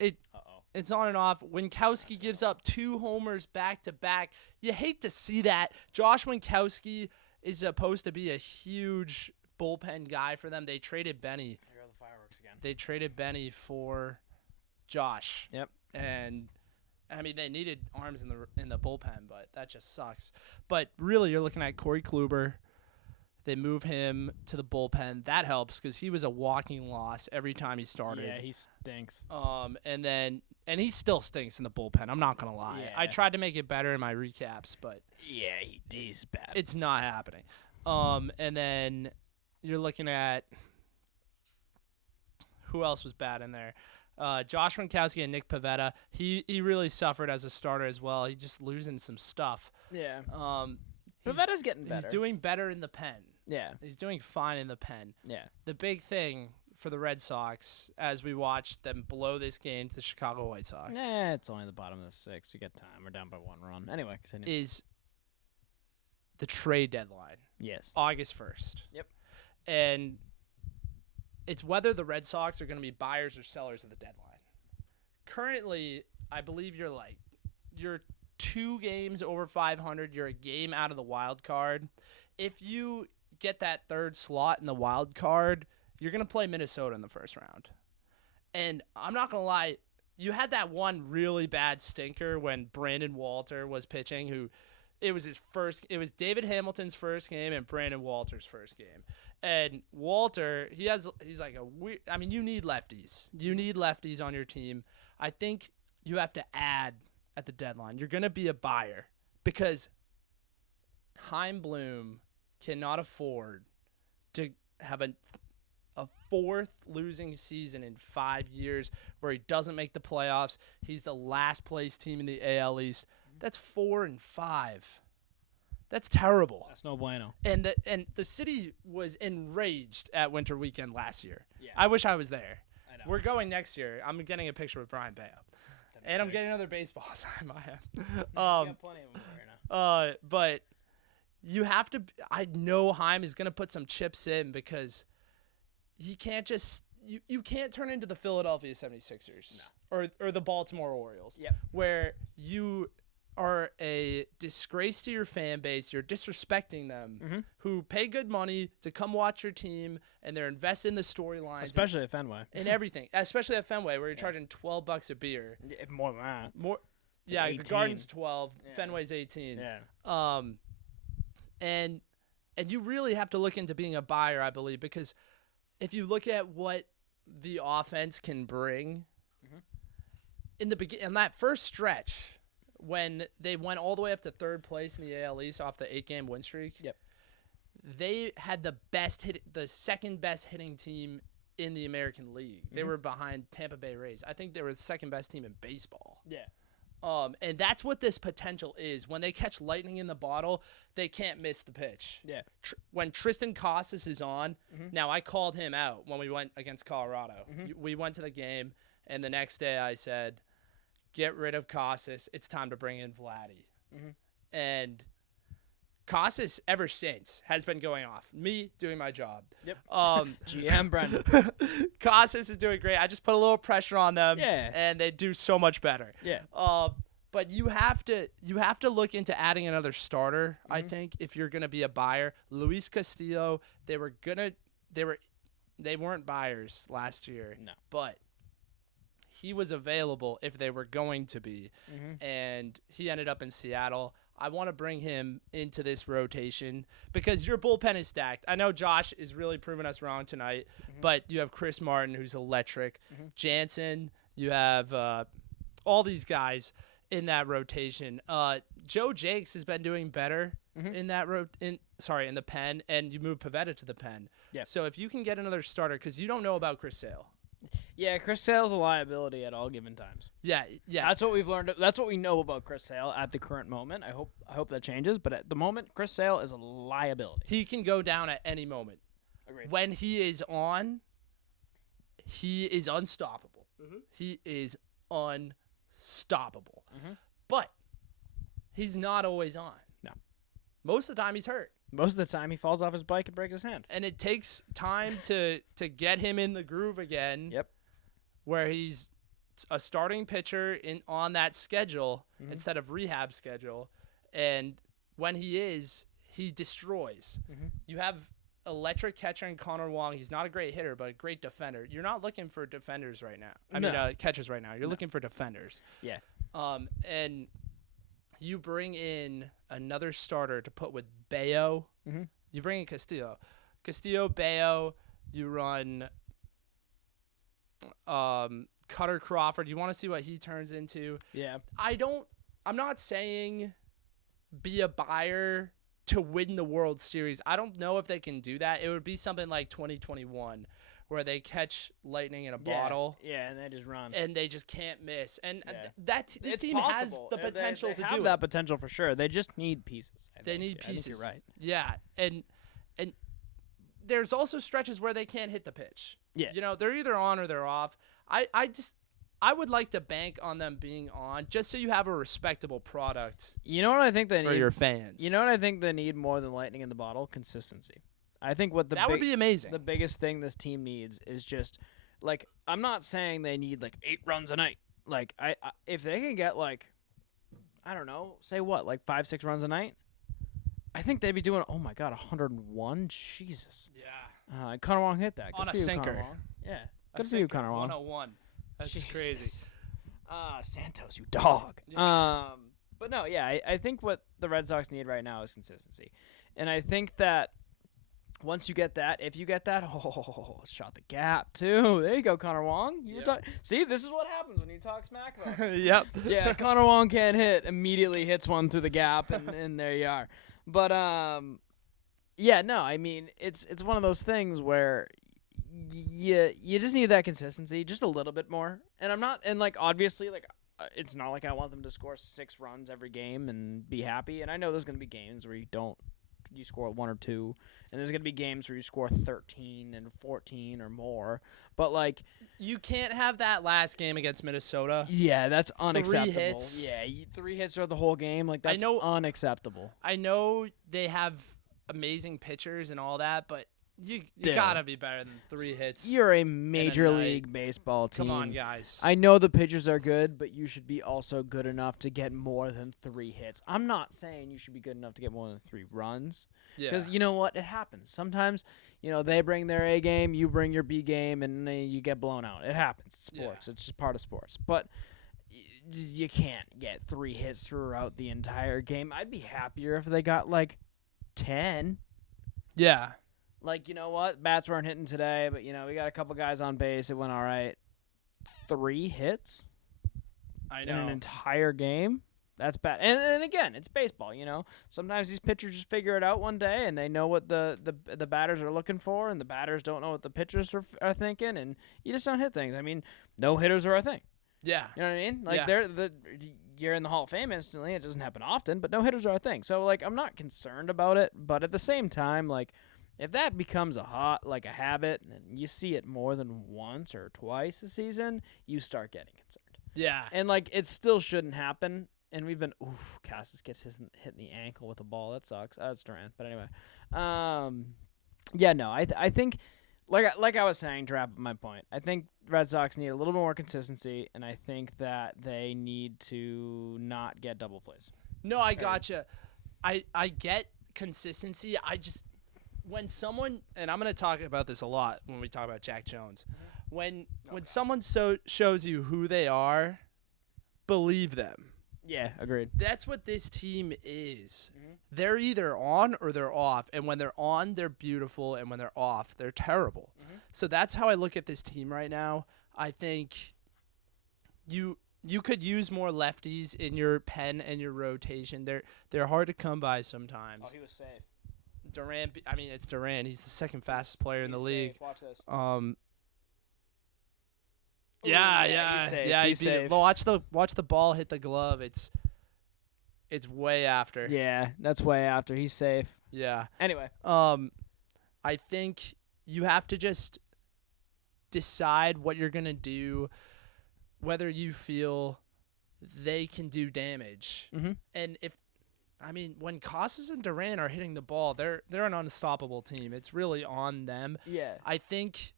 Uh-oh. it's on and off. Winkowski gives up 2 homers back to back. You hate to see that. Josh Winkowski is supposed to be a huge bullpen guy for them. They traded Benny. Here go the fireworks again. They traded Benny for Josh. Yep. And I mean, they needed arms in the bullpen, but that just sucks. But really, you're looking at Corey Kluber. They move him to the bullpen. That helps because he was a walking loss every time he started. Yeah, he stinks. And he still stinks in the bullpen. I'm not gonna lie. Yeah. I tried to make it better in my recaps, but Yeah, he's bad. it's not happening. And then you're looking at who else was bad in there. Josh Winkowski and Nick Pivetta. He really suffered as a starter as well. He's just losing some stuff. Yeah. He's- Pavetta's getting better. He's doing better in the pen. Yeah. He's doing fine in the pen. Yeah. The big thing for the Red Sox, as we watched them blow this game to the Chicago White Sox, Nah, it's only the bottom of the 6th. We got time. We're down by 1 run. Anyway, continue. is the trade deadline, Yes. August 1st. Yep. And it's whether the Red Sox are going to be buyers or sellers at the deadline. Currently, I believe you're 2 games over 500. You're a game out of the wild card. If you get that 3rd slot in the wild card, you're going to play Minnesota in the first round. And I'm not going to lie, you had that one really bad stinker when Brandon Walter was pitching, it was David Hamilton's first game and Brandon Walter's first game. And Walter, he's like a weird, I mean, you need lefties. You need lefties on your team. I think you have to add at the deadline. You're going to be a buyer because Chaim Bloom cannot afford to have a 4th losing season in 5 years where he doesn't make the playoffs. He's the last place team in the AL East. That's 4-5. That's terrible. That's no bueno. And the city was enraged at Winter Weekend last year. Yeah. I wish I was there. I know. We're going next year. I'm getting a picture with Brian Bayo. And I'm getting another baseball sign by him. got plenty of them right now. But you have to. I know Chaim is going to put some chips in because he can't just. You can't turn into the Philadelphia 76ers or the Baltimore Orioles. Yep. Where you are a disgrace to your fan base. You're disrespecting them, who pay good money to come watch your team, and they're invested in the storylines, Especially at Fenway. and everything. Especially at Fenway, where you're charging $12 a beer. More than that. More, yeah. 18. The Garden's 12, Yeah. Fenway's 18. Yeah. And you really have to look into being a buyer, I believe, because if you look at what the offense can bring in that first stretch, when they went all the way up to 3rd place in the AL East off the 8-game win streak, Yep. they had the 2nd best hitting team in the American League. They were behind Tampa Bay Rays. I think they were the 2nd best team in baseball. Yeah. And that's what this potential is. When they catch lightning in the bottle, they can't miss the pitch. Yeah. When Tristan Casas is on, now I called him out when we went against Colorado. We went to the game, and the next day I said, get rid of Casas. It's time to bring in Vladdy. And Casas, ever since, has been going off. Me doing my job. Yep. GM Brendan. Casas is doing great. I just put a little pressure on them, Yeah. and they do so much better. Yeah. But you have to look into adding another starter. I think if you're gonna be a buyer, Luis Castillo. They weren't buyers last year. No. But he was available if they were going to be, and he ended up in Seattle. I want to bring him into this rotation because your bullpen is stacked. I know Josh is really proving us wrong tonight, but you have Chris Martin, who's electric. Jansen, you have all these guys in that rotation. Joe Jakes has been doing better in that in the pen, and you move Pivetta to the pen. Yep. So if you can get another starter, because you don't know about Chris Sale. Yeah, Chris Sale's a liability at all given times. Yeah. That's what we've learned. That's what we know about Chris Sale at the current moment. I hope that changes, but at the moment, Chris Sale is a liability. He can go down at any moment. Agreed. When he is on, he is unstoppable. He is unstoppable. But he's not always on. No. Most of the time, he's hurt. Most of the time, he falls off his bike and breaks his hand. And it takes time to get him in the groove again. Yep. Where he's a starting pitcher on that schedule instead of rehab schedule. And when he is, he destroys. You have electric catcher in Connor Wong. He's not a great hitter, but a great defender. You're not looking for defenders right now. I mean, catchers right now. You're looking for defenders. Yeah. And you bring in another starter to put with Bayo. You bring in Castillo, Bayo. You run Cutter Crawford. You want to see what he turns into. Yeah. I'm not saying be a buyer to win the World Series. I don't know if they can do that. It would be something like 2021 where they catch lightning in a bottle. Yeah, and they just run. And they just can't miss. And this It's team has possible. the potential they to have do that it. potential for sure. They just need pieces. They need I think pieces. you're right. Yeah, and there's also stretches where they can't hit the pitch. Yeah. You know, they're either on or they're off. I would like to bank on them being on just so you have a respectable product You know what I think they for need? your fans. You know what I think they need more than lightning in the bottle? Consistency. I think what that would be amazing. the biggest thing this team needs is just like I'm not saying they need like 8 runs a night. Like I if they can get like I don't know, say what, like 5-6 runs a night, I think they'd be doing. Oh my God, 101. Jesus. Yeah. Connor Wong hit that. Good On a for you, sinker. Connor Wong. Yeah. Good for you, Connor Wong. 101. That's Jesus. crazy. Santos, you dog. Yeah. But no, yeah, I think what the Red Sox need right now is consistency, and I think that once you get that, if you get that, shot the gap too. There you go, Connor Wong. You were see, this is what happens when you talk smack about it. Yep. Yeah, Connor Wong can't hit. Immediately hits one through the gap, and there you are. But yeah, no, I mean it's one of those things where you just need that consistency, just a little bit more. And I'm not, and like obviously, like it's not like I want them to score 6 runs every game and be happy. And I know there's gonna be games where you score 1 or 2, and there's gonna be games where you score 13 and 14 or more. But like, You can't have that last game against Minnesota. yeah, that's unacceptable. hits. Yeah, 3 hits throughout the whole game. Like that's unacceptable. I know they have amazing pitchers and all that, but you Still. gotta be better than 3 hits. You're a Major night. League Baseball team. Come on, guys. I know the pitchers are good, but you should be also good enough to get more than 3 hits. I'm not saying you should be good enough to get more than 3 runs. Because you know what? It happens. Sometimes, they bring their A game, you bring your B game, and you get blown out. It happens. It's sports. It's just part of sports. But you can't get 3 hits throughout the entire game. I'd be happier if they got, 10. Yeah. Like, you know what? Bats weren't hitting today, but, we got a couple guys on base. It went all right. 3 hits I in know. an entire game? That's bad. And again, it's baseball, Sometimes these pitchers just figure it out one day, and they know what the batters are looking for, and the batters don't know what the pitchers are thinking, and you just don't hit things. I mean, no hitters are a thing. Yeah. You know what I mean? Like, Yeah. you're in the Hall of Fame instantly. It doesn't happen often, but no hitters are a thing. So, I'm not concerned about it, but at the same time, if that becomes a habit and you see it more than once or twice a season, you start getting concerned. Yeah. And it still shouldn't happen. And we've been Cassis gets hit in the ankle with a ball. That sucks. That's Durant. But anyway, yeah, no, I think like I was saying to wrap up my point, I think Red Sox need a little more consistency, and I think that they need to not get double plays. No, I gotcha. I get consistency. I just when someone, and I'm gonna talk about this a lot when we talk about Jack Jones, when someone shows you who they are, believe them. Yeah, agreed. That's what this team is. They're either on or they're off, and when they're on, they're beautiful, and when they're off, they're terrible. So that's how I look at this team right now. I think you could use more lefties in your pen and your rotation. They're hard to come by sometimes. Oh, he was safe. Durant, it's Durant. He's the second fastest player in the league. Safe. Watch this. Yeah. He's safe. He He's beat it. safe. Watch the ball hit the glove. It's way after. Yeah, that's way after. He's safe. Yeah. Anyway. I think you have to just decide what you're gonna do, whether you feel they can do damage. And when Casas and Durant are hitting the ball, they're an unstoppable team. It's really on them. Yeah. I think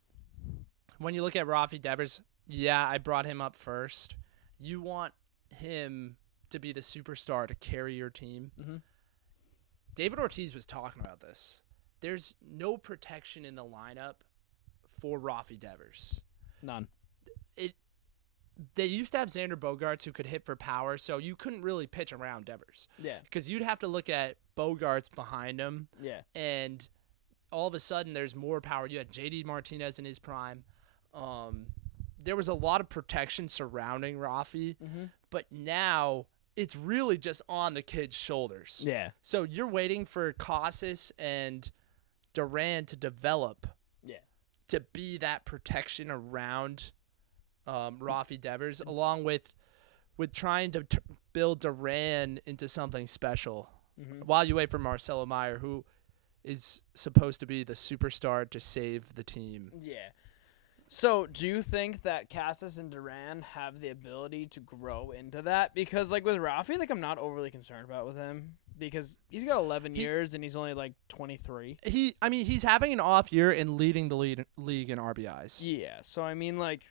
when you look at Rafi Devers, I brought him up first. You want him to be the superstar to carry your team. David Ortiz was talking about this. There's no protection in the lineup for Rafi Devers. None. They used to have Xander Bogaerts who could hit for power, so you couldn't really pitch around Devers. Yeah. Because you'd have to look at Bogaerts behind him. Yeah. And all of a sudden there's more power. You had JD Martinez in his prime. There was a lot of protection surrounding Rafi, but now it's really just on the kid's shoulders. Yeah. So you're waiting for Casas and Durant to develop to be that protection around Rafi Devers, along with trying to build Durant into something special while you wait for Marcelo Meyer, who is supposed to be the superstar to save the team. Yeah. So, do you think that Cassis and Duran have the ability to grow into that? Because, like, with Rafi, like, I'm not overly concerned about with him because he's got 11 years and he's only, like, 23. He's having an off year and leading the league in RBIs. Yeah, so, I mean, like,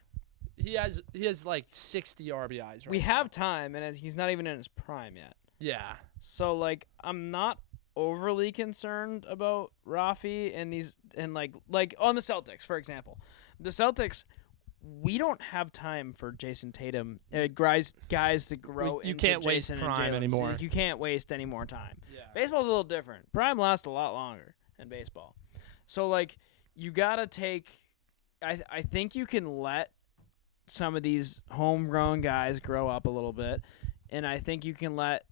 He has like 60 RBIs right we now. have time, and he's not even in his prime yet. Yeah. So, like, I'm not overly concerned about Rafi and like on the Celtics, for example. The Celtics, we don't have time for Jason Tatum, guys to grow You into can't waste Jason and prime Jalen. anymore. So you can't waste any more time. Yeah. Baseball's a little different. Prime lasts a lot longer in baseball. So, like, you got to take I think you can let some of these homegrown guys grow up a little bit, and I think you can let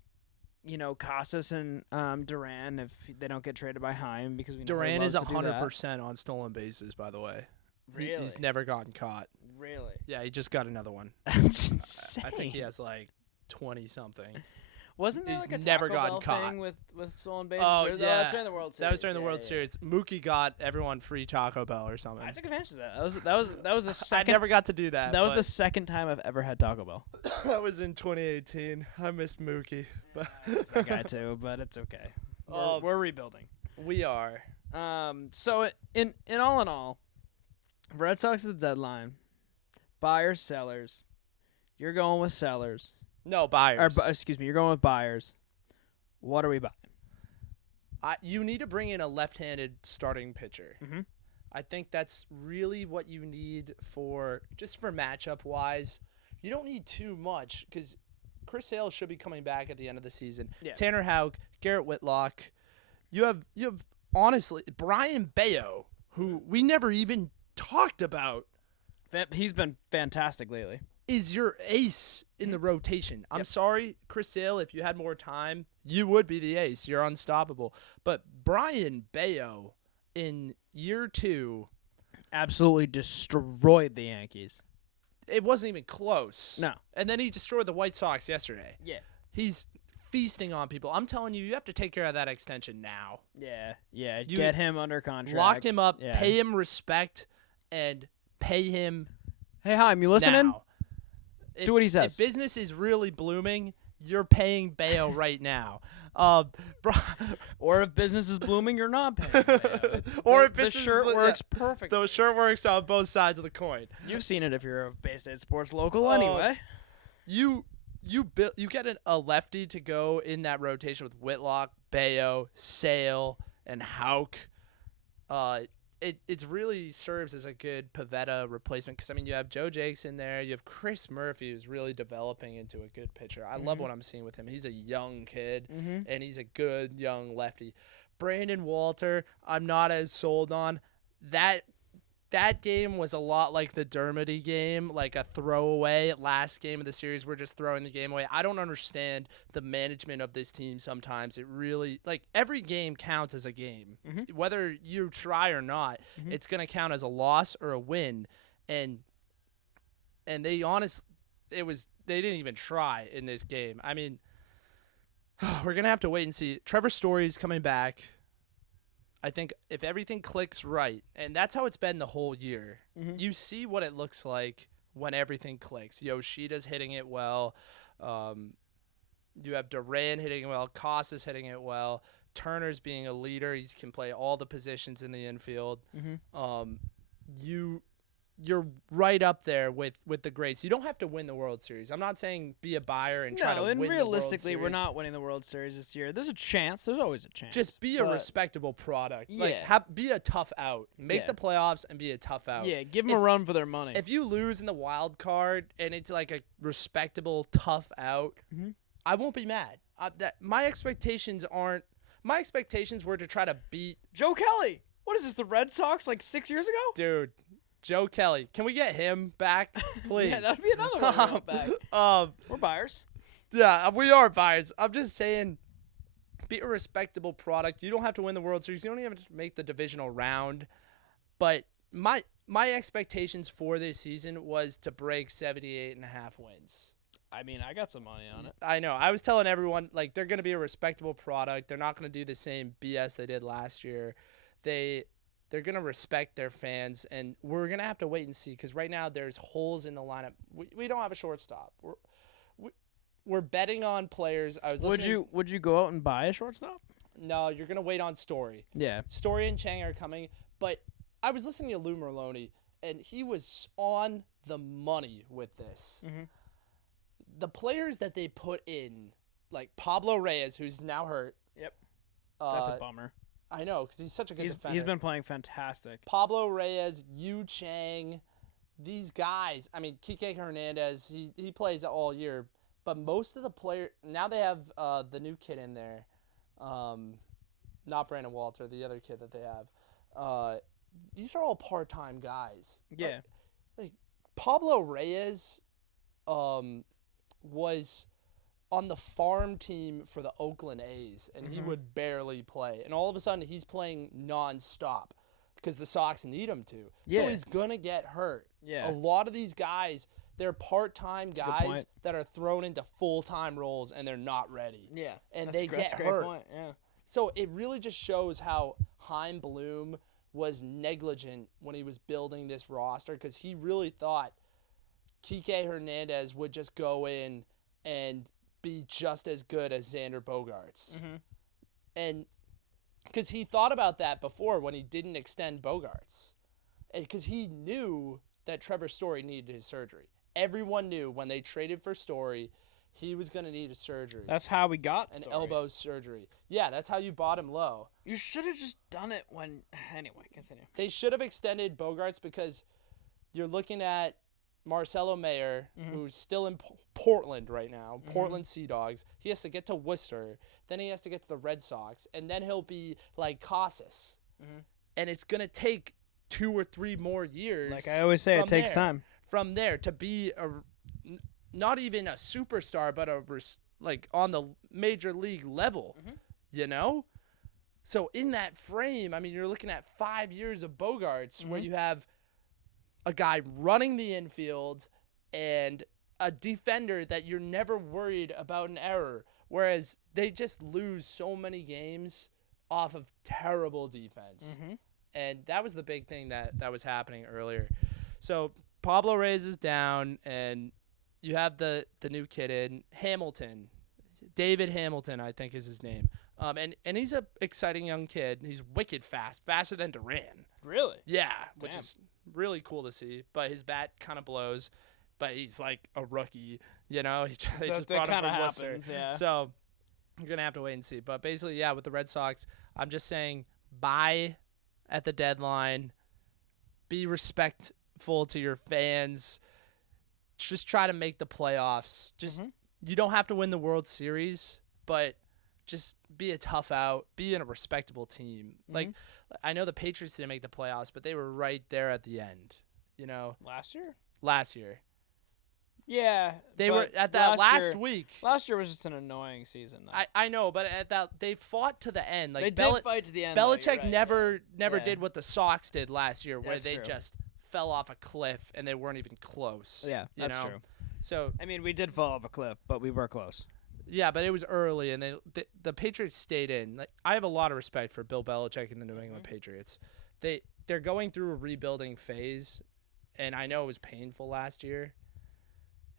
Casas and Duran if they don't get traded by Heim because we know Duran he is loves to do that. 100% on stolen bases, by the way. Really? He's never gotten caught. Really? Yeah, he just got another one. That's insane. I think he has like 20 something. Wasn't there he's like a never Taco gotten Bell caught. thing with stolen bases? Oh, Or- yeah. that's during the World Series. That was during the Yeah, World yeah. Series. Mookie got everyone free Taco Bell or something. I took advantage of that. That was the I second. never got to do that. That was but the second time I've ever had Taco Bell. that was in 2018. I missed Mookie. But I miss that guy too, but it's okay. We're rebuilding. we are. So in all, Red Sox at the deadline. Buyers, sellers. You're going with sellers. No, buyers. Excuse me. You're going with buyers. What are we buying? You need to bring in a left-handed starting pitcher. Mhm. I think that's really what you need for matchup-wise. You don't need too much because Chris Sale should be coming back at the end of the season. Yeah. Tanner Houck, Garrett Whitlock. You have honestly Brian Bayo, who we never even talked about, He's been fantastic lately. is your ace in the rotation. I'm Yep. sorry, Chris Sale, if you had more time, you would be the ace. You're unstoppable. But Brian Bayo in year 2, Absolutely destroyed the Yankees. it wasn't even close. No. And then he destroyed the White Sox yesterday. Yeah. He's feasting on people. I'm telling you, you have to take care of that extension now. Yeah. Yeah. You Get him under contract. Lock him up, Yeah. pay him respect, and pay him Hey, Heim, you listening? now. Do what he says. If business is really blooming, you're paying Bayo right now. Or if business is blooming, you're not paying. Or if the business is shirt blo- works perfect. The shirt works on both sides of the coin. You've seen it if you're a Bay State sports local, Oh, anyway. You get a lefty to go in that rotation with Whitlock, Bayo, Sale, and Houck. It really serves as a good Pavetta replacement because, I mean, you have Joe Jakes in there. You have Chris Murphy, who's really developing into a good pitcher. I love what I'm seeing with him. He's a young kid, and he's a good young lefty. Brandon Walter, I'm not as sold on. That game was a lot like the Dermody game, like a throwaway last game of the series. We're just throwing the game away. I don't understand the management of this team sometimes. It really, like, every game counts as a game. Whether you try or not, it's going to count as a loss or a win. And they they didn't even try in this game. I mean, we're going to have to wait and see. Trevor Story's coming back. I think if everything clicks right, and that's how it's been the whole year, you see what it looks like when everything clicks. Yoshida's hitting it well. You have Duran hitting it well. Casas hitting it well. Turner's being a leader. He can play all the positions in the infield. You're right up there with the greats. You don't have to win the World Series. I'm not saying be a buyer and try to No, win and the World realistically, we're Series. not winning the World Series this year. There's a chance. There's always a chance. Just be a but- respectable product. Yeah. Like, be a tough out. Make Yeah. the playoffs and be a tough out. Yeah, give them a run for their money. If you lose in the wild card and it's like a respectable tough out, I won't be mad. My expectations were to try to beat Joe Kelly. What is this, the Red Sox like 6 years ago? dude Joe Kelly. Can we get him back, please? Yeah, that'd be another one we want back. We're buyers. Yeah, we are buyers. I'm just saying, be a respectable product. You don't have to win the World Series. You don't even have to make the divisional round. But my expectations for this season was to break 78.5 wins. I mean, I got some money on it. I know. I was telling everyone, like, they're going to be a respectable product. They're not going to do the same BS they did last year. they're going to respect their fans, and we're going to have to wait and see because right now there's holes in the lineup. We don't have a shortstop. We're betting on players. I was listening. Would you go out and buy a shortstop? No, you're going to wait on Story. Yeah. Story and Chang are coming, but I was listening to Lou Merlone, and he was on the money with this. Mhm. The players that they put in, like Pablo Reyes, who's now hurt. Yep. That's a bummer. I know, because he's such a good defender. He's been playing fantastic. Pablo Reyes, Yu Chang, these guys. I mean, Kike Hernandez, he plays all year. But most of the players, now they have the new kid in there. Not Brandon Walter, the other kid that they have. These are all part-time guys. Yeah. Like Pablo Reyes was on the farm team for the Oakland A's, and he would barely play. And all of a sudden, he's playing nonstop because the Sox need him to. Yeah. So he's going to get hurt. Yeah. A lot of these guys, they're part-time That's a good guys point. that are thrown into full-time roles, and they're not ready. Yeah. And That's they a great get hurt. Point. Yeah. So it really just shows how Chaim Bloom was negligent when he was building this roster because he really thought Kike Hernandez would just go in and be just as good as Xander Bogaerts. Mm-hmm. And because he thought about that before when he didn't extend Bogaerts. Because he knew that Trevor Story needed his surgery. Everyone knew when they traded for Story, he was going to need a surgery. That's how we got an Story. elbow surgery. Yeah, that's how you bought him low. You should have just done it when. Anyway, continue. They should have extended Bogaerts because you're looking at Marcelo Mayer, who's still in Portland right now, Portland Sea Dogs. He has to get to Worcester, then he has to get to the Red Sox, and then he'll be like Casas. And it's going to take 2 or 3 more years. Like I always say, it from takes there- time. From there to be not even a superstar, but like on the major league level, you know? So in that frame, I mean, you're looking at 5 years of Bogaerts where you have a guy running the infield and a defender that you're never worried about an error, whereas they just lose so many games off of terrible defense. And that was the big thing that was happening earlier. So Pablo Reyes is down, and you have the new kid in Hamilton. David Hamilton, I think is his name. And he's an exciting young kid. He's wicked fast, faster than Duran. Really? Yeah, which Damn. is really cool to see. But his bat kind of blows. But he's like a rookie, you know. They just brought him kinda from Worcester. happens, yeah. So you're gonna have to wait and see. But basically, yeah, with the Red Sox, I'm just saying buy at the deadline. Be respectful to your fans. Just try to make the playoffs. Just you don't have to win the World Series, but just be a tough out. Be in a respectable team. Like I know the Patriots didn't make the playoffs, but they were right there at the end. You know, Last year? last year Yeah. they but were at that last year, week. Last year was just an annoying season, though. I know, but at that they fought to the end. Like they did fight to the end. though, you're Belichick right, never Yeah. did what the Sox did last year, where That's they true. just fell off a cliff and they weren't even close. Yeah, you that's know? true. So I mean, we did fall off a cliff, but we were close. yeah, but it was early, and the Patriots stayed in. Like I have a lot of respect for Bill Belichick and the New England Patriots. They're going through a rebuilding phase, and I know it was painful last year.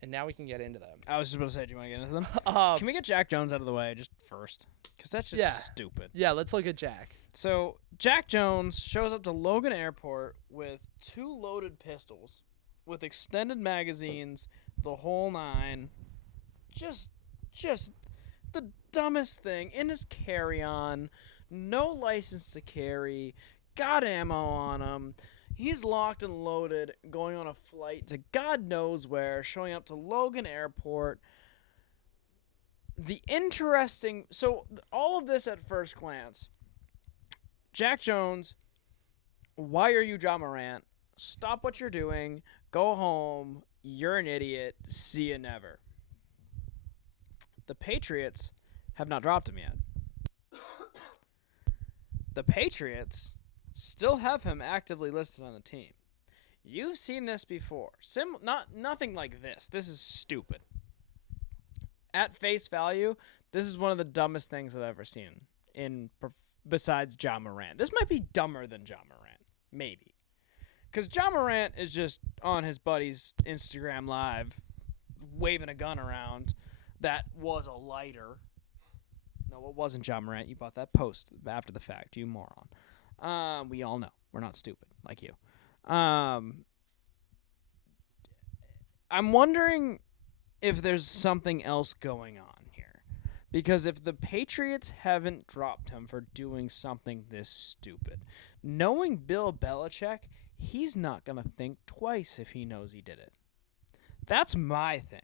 And now we can get into them. I was just about to say, do you want to get into them? Um, Can we get Jack Jones out of the way just first? Because that's just Yeah. stupid. Yeah, let's look at Jack. So, Jack Jones shows up to Logan Airport with 2 loaded pistols, with extended magazines, the whole 9. Just the dumbest thing in his carry-on. No license to carry. Got ammo on him. He's locked and loaded, going on a flight to God knows where, showing up to Logan Airport. All of this at first glance. Jack Jones, why are you John Morant? Stop what you're doing. Go home. You're an idiot. See you never. The Patriots have not dropped him yet. The Patriots still have him actively listed on the team. You've seen this before. Nothing like this. This is stupid. At face value, this is one of the dumbest things I've ever seen besides John Morant. This might be dumber than John Morant. Maybe. Because John Morant is just on his buddy's Instagram Live waving a gun around that was a lighter. No, it wasn't John Morant. You bought that post after the fact, you moron. We all know. We're not stupid like you. I'm wondering if there's something else going on here. Because if the Patriots haven't dropped him for doing something this stupid, knowing Bill Belichick, he's not going to think twice if he knows he did it. That's my thing.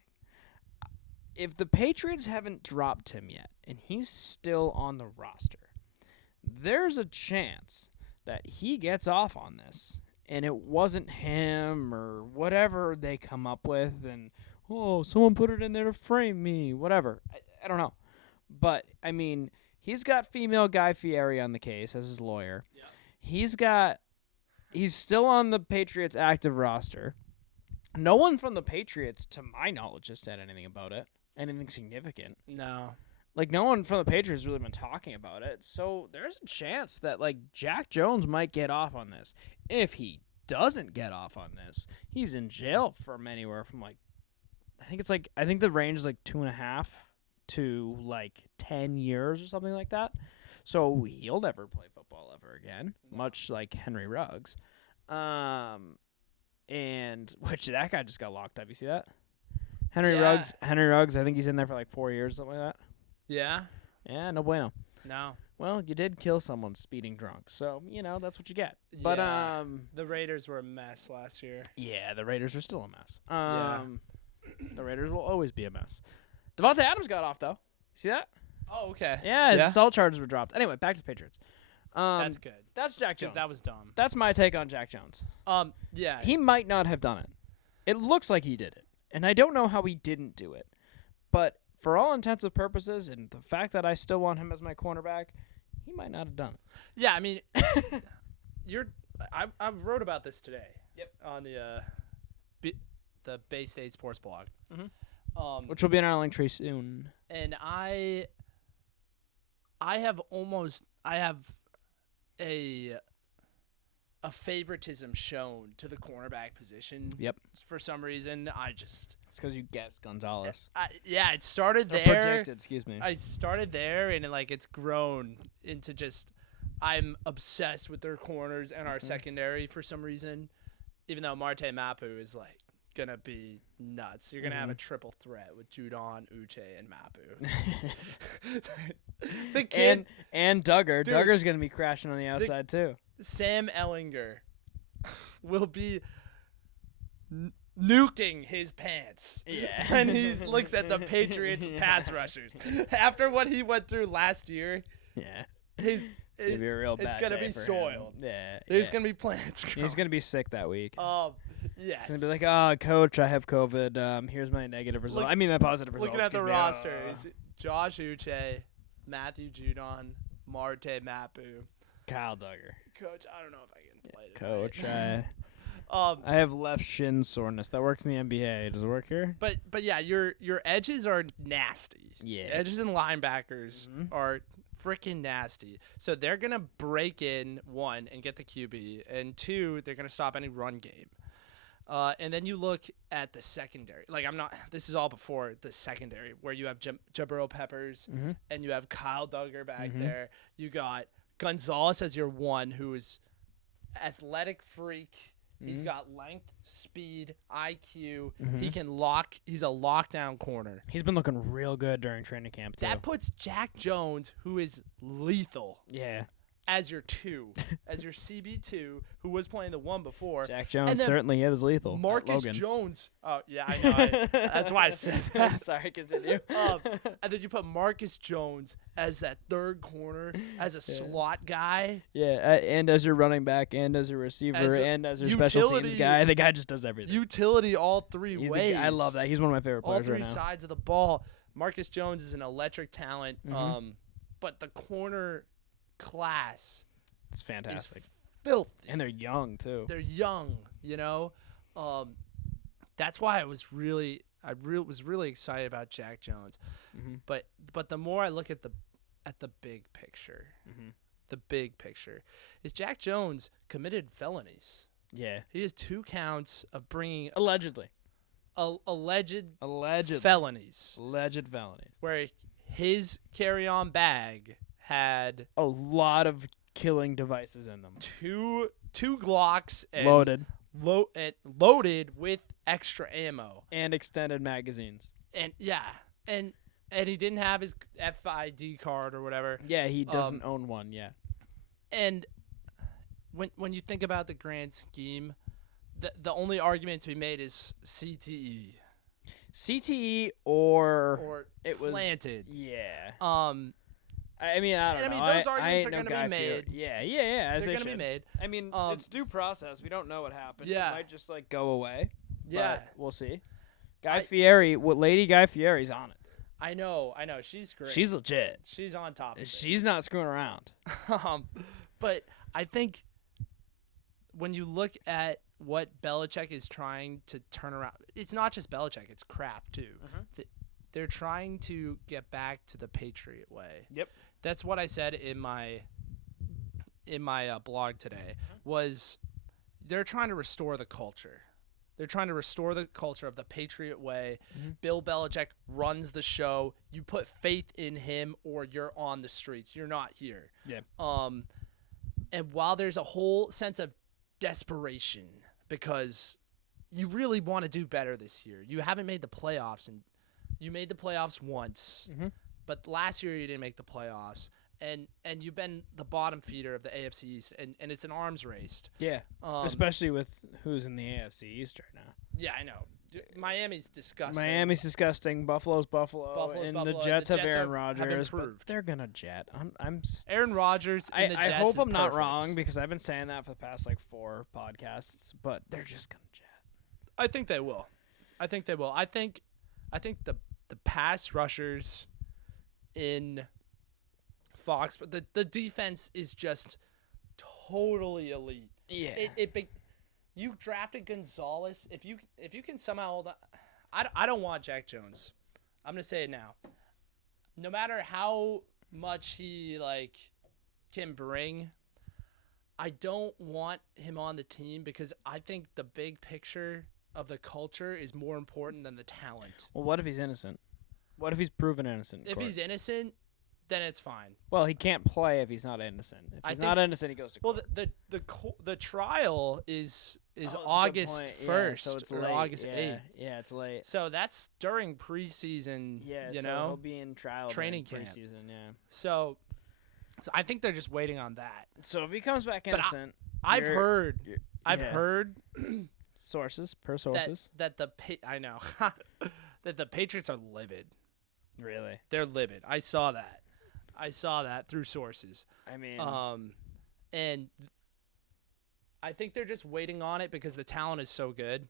If the Patriots haven't dropped him yet, and he's still on the roster, there's a chance that he gets off on this, and it wasn't him or whatever they come up with, and, oh, someone put it in there to frame me, whatever. I don't know. But, I mean, he's got female Guy Fieri on the case as his lawyer. Yeah. He's still on the Patriots' active roster. No one from the Patriots, to my knowledge, has said anything about it. Anything significant. No. Like, no one from the Patriots has really been talking about it. So there's a chance that, like, Jack Jones might get off on this. If he doesn't get off on this, he's in jail from anywhere from, like, I think the range is, like, 2.5 to, like, 10 years or something like that. So he'll never play football ever again, much like Henry Ruggs. And which that guy just got locked up. You see that? Henry Ruggs, I think he's in there for like 4 years, something like that. Yeah? Yeah, no bueno. No. Well, you did kill someone speeding drunk, so, that's what you get. But, the Raiders were a mess last year. Yeah, the Raiders are still a mess. Yeah. The Raiders will always be a mess. Devontae Adams got off, though. See that? Oh, okay. Yeah, his assault charges were dropped. Anyway, back to the Patriots. That's good. That's Jack Jones. Because that was dumb. That's my take on Jack Jones. Yeah. He might not have done it. It looks like he did it. And I don't know how he didn't do it. But for all intents and purposes, and the fact that I still want him as my cornerback, he might not have done it. Yeah, I mean, I wrote about this today. Yep. On the Bay State Sports blog. Mm-hmm. Which will be in our link tree soon. And I have a favoritism shown to the cornerback position. Yep. For some reason, It's because you guessed Gonzalez. It started there. Predicted, excuse me. I started there, and it's grown into just I'm obsessed with their corners and our secondary for some reason. Even though Marte Mapu is gonna be nuts. You're gonna have a triple threat with Judon, Uche, and Mapu. The kid and Duggar. Dude, Duggar's gonna be crashing on the outside too. Sam Ellinger will be nuking his pants when he looks at the Patriots pass rushers. After what he went through last year, it's gonna be a real bad it's gonna day be for soiled. Him. Yeah, There's gonna be plants growing. He's gonna be sick that week. Yes. He's gonna be like, "Oh, coach, I have COVID. Here's my negative result. My positive result." Looking at the roster, is Josh Uche, Matthew Judon, Marte Mapu, Kyle Duggar. Coach, I don't know if I can play Coach, tonight. I have left shin soreness. That works in the NBA. Does it work here? But yeah, your edges are nasty. Yeah. Edges and linebackers are freaking nasty. So they're gonna break in, one, and get the QB, and two, they're gonna stop any run game. And then you look at the secondary. This is all before the secondary, where you have Jabril Peppers and you have Kyle Duggar back there. You got Gonzalez as your one, who is athletic freak. He's got length, speed, IQ. He can lock. He's a lockdown corner. He's been looking real good during training camp too. That puts Jack Jones, who is lethal, Yeah. as your two, as your CB2, who was playing the one before. Jack Jones certainly is lethal. Marcus Jones. Oh, yeah, I know. That's why I said that. Sorry, continue. And then you put Marcus Jones as that third corner, as a slot guy. Yeah, and as your running back, and as your receiver, and as your special teams guy. The guy just does everything. Utility all three ways. I love that. He's one of my favorite players right now. All three sides of the ball. Marcus Jones is an electric talent, but the corner class it's fantastic. Is filthy. And they're young, too. They're young, That's why I was really excited about Jack Jones. But the more I look at the big picture, the big picture, is Jack Jones committed felonies. Yeah. He has 2 counts of bringing Allegedly. alleged Alleged felonies, felonies. where his carry-on bag had A lot of killing devices in them. two Glocks and Loaded. loaded with extra ammo. And extended magazines. And and he didn't have his FID card or whatever. Yeah, he doesn't own one, yeah. And when you think about the grand scheme, the only argument to be made is CTE CTE or or it was planted. Yeah. I mean, I don't know. those arguments I ain't are no gonna be Guy made. Fieri. Yeah, as They're they gonna be should. made. I mean, it's due process. We don't know what happened. Yeah. It might just like go away. Yeah, But we'll see. Lady Guy Fieri's on it. I know. She's great. She's legit. She's on top of it. She's not screwing around. But I think when you look at what Belichick is trying to turn around, it's not just Belichick, it's Kraft too. They're trying to get back to the Patriot way. Yep. That's what I said in my blog today. Was they're trying to restore the culture. They're trying to restore the culture of the Patriot way. Bill Belichick runs the show. You put faith in him or you're on the streets. You're not here. Yeah. And while there's a whole sense of desperation because you really want to do better this year. You haven't made the playoffs, and you made the playoffs once. But last year you didn't make the playoffs. And you've been the bottom feeder of the AFC East, and it's an arms race. Yeah. Especially with who's in the AFC East right now. Yeah, I know. Miami's disgusting. Miami's disgusting. Buffalo's Buffalo. Buffalo's and Buffalo, the Jets have Aaron have Rodgers, but improved. they're gonna jet. Aaron Rodgers in the I Jets hope is I'm not perfect. wrong because I've been saying that for the past like 4 podcasts, but they're just gonna jet. I think they will. I think the pass rushers in Fox, but the defense is just totally elite. Yeah. You drafted Gonzalez. If you can somehow hold on, I don't want Jack Jones. I'm gonna say it now. No matter how much he can bring, I don't want him on the team because I think the big picture of the culture is more important than the talent. Well, what if he's innocent? What if he's proven innocent? If he's innocent, then it's fine. Well, he can't play if he's not innocent. If he's not innocent, he goes to court. Well, the trial is That's a good August point. 1st, Yeah, so it's or late. August yeah. 8th. Yeah, it's late. So that's during preseason. Yeah, you so know. he'll be in trial training during camp. preseason. Yeah. So I think they're just waiting on that. So if he comes back But innocent, I've heard yeah. sources sources. that I know that the Patriots are livid. Really? They're livid. I saw that through sources. I mean, And I think they're just waiting on it because the talent is so good,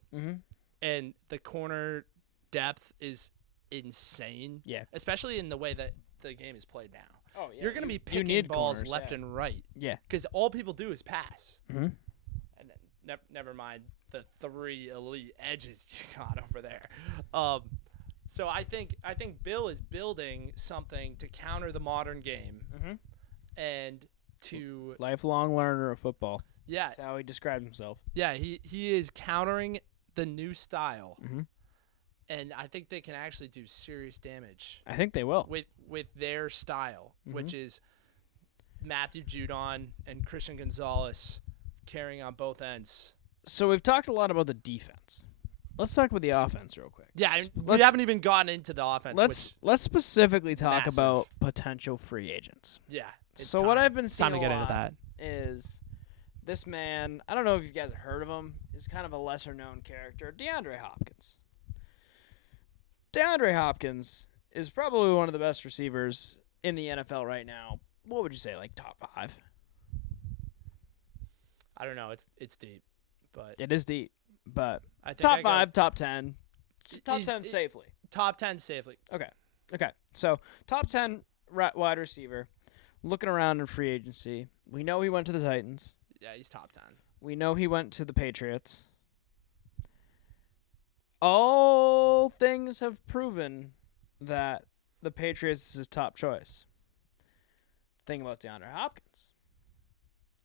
and the corner depth is insane. Yeah. Especially in the way that the game is played now. oh yeah, You're going to be you picking need balls corners, left yeah. and right Yeah. because all people do is pass. Mhm. And then never mind the 3 elite edges you got over there. So I think Bill is building something to counter the modern game, and to Lifelong learner of football. yeah That's how he described himself. yeah he is countering the new style, Mhm. and I think they can actually do serious damage I think they will. with their style, which is Matthew Judon and Christian Gonzalez carrying on both ends. So we've talked a lot about the defense. Let's talk about the offense real quick. Yeah, we let's- haven't even gotten into the offense. Let's specifically talk Massive. about potential free agents. Yeah. it's So what time. I've been It's seeing time to a get into lot that. is this man. I don't know if you guys have heard of him. He's kind of a lesser known character, DeAndre Hopkins. DeAndre Hopkins is probably one of the best receivers in the NFL right now. What would you say, like top 5? I don't know. It's deep, but It is deep, but I think top I go 5, top 10, top He's- 10 safely. top 10 safely. Okay. So top 10 wide receiver. Looking around in free agency, we know he went to the Titans. Yeah, he's top 10. We know he went to the Patriots. All things have proven that the Patriots is his top choice. Thing about DeAndre Hopkins.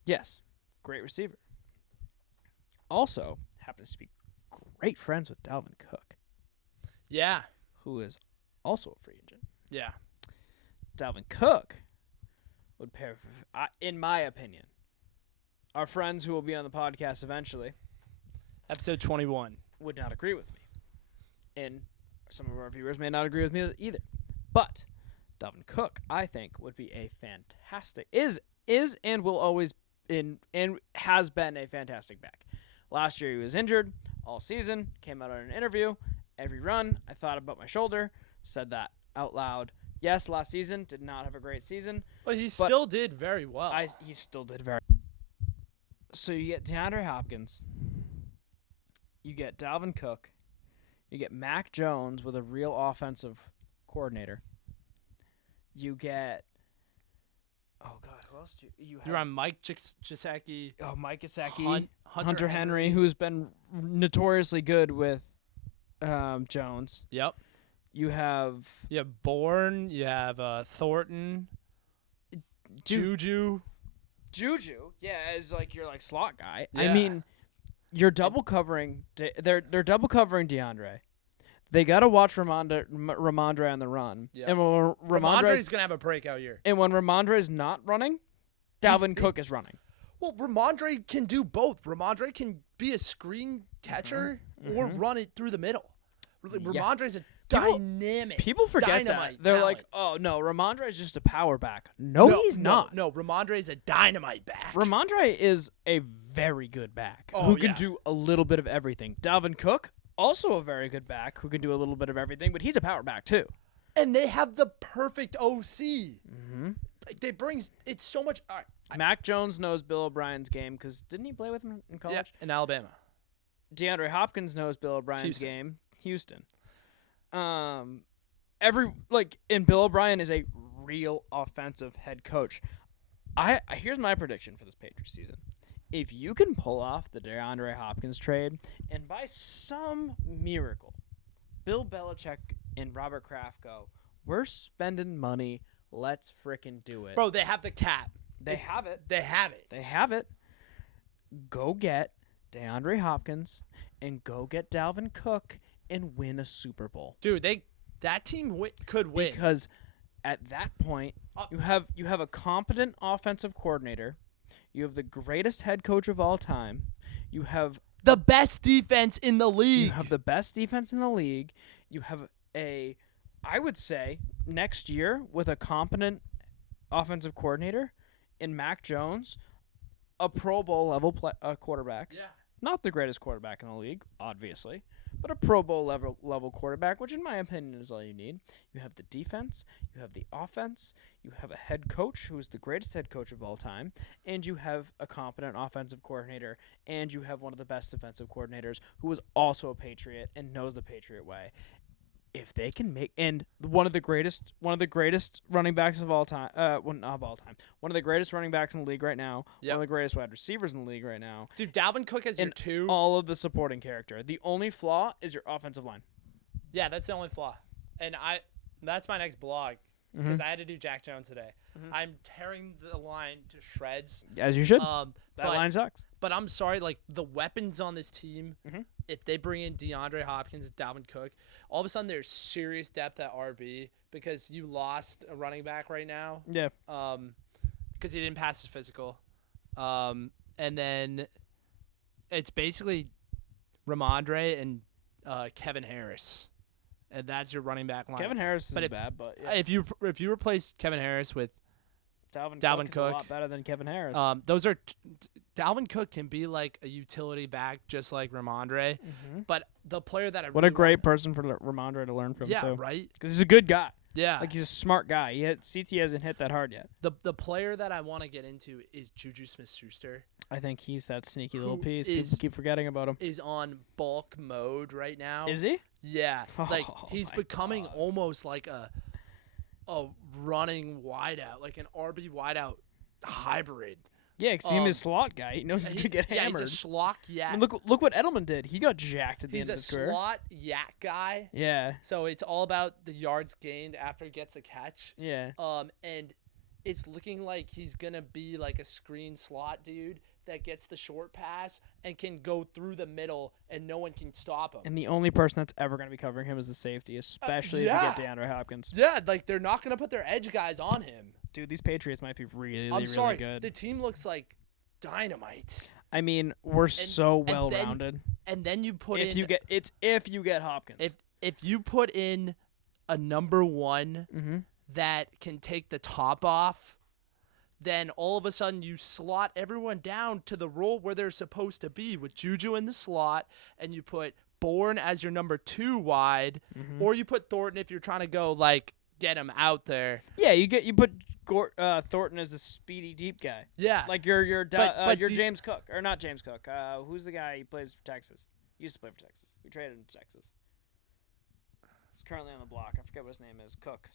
Yes, great receiver. Also happens to be great friends with Dalvin Cook, Yeah. who is also a free agent. Yeah. Dalvin Cook would pair, in my opinion. Our friends who will be on the podcast eventually Episode 21. would not agree with me. And some of our viewers may not agree with me either. But Dalvin Cook, I think, would be a fantastic is and will always and has been a fantastic back. Last year he was injured all season, came out on an interview, every run, I thought about my shoulder, said that out loud. Yes, last season did not have a great season. But he still did very well. He still did very. So you get DeAndre Hopkins, you get Dalvin Cook, you get Mac Jones with a real offensive coordinator. You get, oh God, who else do you have? You're on Mike Gesicki. Oh, Mike Gesicki, Hunter Henry, who's been notoriously good with Jones. Yep. You have You have Bourne. You have Thornton. Juju. yeah, as like your slot guy. Yeah. I mean, you're double covering. They're double covering DeAndre. They gotta watch Ramondre on the run. Yeah. And when Ramondre's gonna have a breakout year. and when Ramondre's not running, Dalvin Cook is running. Well, Ramondre can do both. Ramondre can be a screen catcher or run it through the middle. Ramondre's a dynamic. People forget dynamite that. They're talent. like, oh no, Ramondre is just a power back. No, he's not. No, Ramondre's a dynamite back. Ramondre is a very good back Oh, who can yeah. do a little bit of everything. Dalvin Cook, also a very good back who can do a little bit of everything, but he's a power back too. And they have the perfect OC. Like they bring it's so much. All right, Mac Jones knows Bill O'Brien's game because didn't he play with him in college? in Alabama. DeAndre Hopkins knows Bill O'Brien's Houston. game. Houston. And Bill O'Brien is a real offensive head coach. Here's my prediction for this Patriots season. If you can pull off the DeAndre Hopkins trade, and by some miracle, Bill Belichick and Robert Kraft go, we're spending money. Let's frickin' do it. Bro, they have the cap. They have it. They have it. They have it. Go get DeAndre Hopkins and go get Dalvin Cook and win a Super Bowl. Dude, that team could win. Because at that point, you have a competent offensive coordinator. You have the greatest head coach of all time. You have the best defense in the league. You have the best defense in the league. You have I would say, next year with a competent offensive coordinator in Mac Jones, a Pro Bowl level quarterback. Yeah. Not the greatest quarterback in the league, obviously, but a Pro Bowl level quarterback, which in my opinion is all you need. You have the defense, you have the offense, you have a head coach who is the greatest head coach of all time, and you have a competent offensive coordinator, and you have one of the best defensive coordinators who is also a Patriot and knows the Patriot way. If they can make one of the greatest running backs of all time, not of all time, one of the greatest running backs in the league right now, Yep. one of the greatest wide receivers in the league right now, Dude, Dalvin Cook is your and two. all of the supporting character. The only flaw is your offensive line. Yeah, that's the only flaw. And that's my next blog because I had to do Jack Jones today. I'm tearing the line to shreds. As you should. That That line sucks. But I'm sorry, like the weapons on this team, Mhm. if they bring in DeAndre Hopkins, Dalvin Cook, all of a sudden there's serious depth at RB because you lost a running back right now. Yeah. Because he didn't pass his physical. And then it's basically Ramondre and Kevin Harris. And that's your running back line. Kevin Harris But is if- bad, but yeah. If you replace Kevin Harris with Dalvin Dalvin Cook is Cook. a lot better than Kevin Harris. those are Dalvin Cook can be like a utility back just like Ramondre, but the player that I what really a great person for Ramondre to learn from, yeah, too. right? Because he's a good guy. Yeah. Like, he's a smart guy. CT hasn't hit that hard yet. The player that I want to get into is Juju Smith-Schuster. I think he's that sneaky little Who piece. is- People keep forgetting about him. Is on bulk mode right now. Is he? Yeah. Like Oh he's my becoming God. almost like a running wideout, like an RB wideout hybrid. Yeah, because he's a slot guy. He knows he's going to get yeah, hammered. he's a schlock yak. I mean, look what Edelman did. He got jacked at the He's end a of his career. slot yak guy. Yeah. So it's all about the yards gained after he gets the catch. Yeah. And it's looking like he's going to be like a screen slot dude that gets the short pass and can go through the middle and no one can stop him. And the only person that's ever going to be covering him is the safety, especially if you get DeAndre Hopkins. Yeah, like they're not going to put their edge guys on him. Dude, these Patriots might be really, I'm sorry, really good. the team looks like dynamite. I mean, we're so well-rounded. And then you put if you get Hopkins. If you put in a number one that can take the top off, then all of a sudden you slot everyone down to the role where they're supposed to be with Juju in the slot, and you put Bourne as your number 2 wide, or you put Thornton if you're trying to go like get him out there. Yeah, you put Thornton as the speedy deep guy. Yeah, like your James Cook, or not James Cook. Who's the guy? He plays for Texas. He used to play for Texas. We traded him to Texas. He's currently on the block. I forget what his name is. Cook.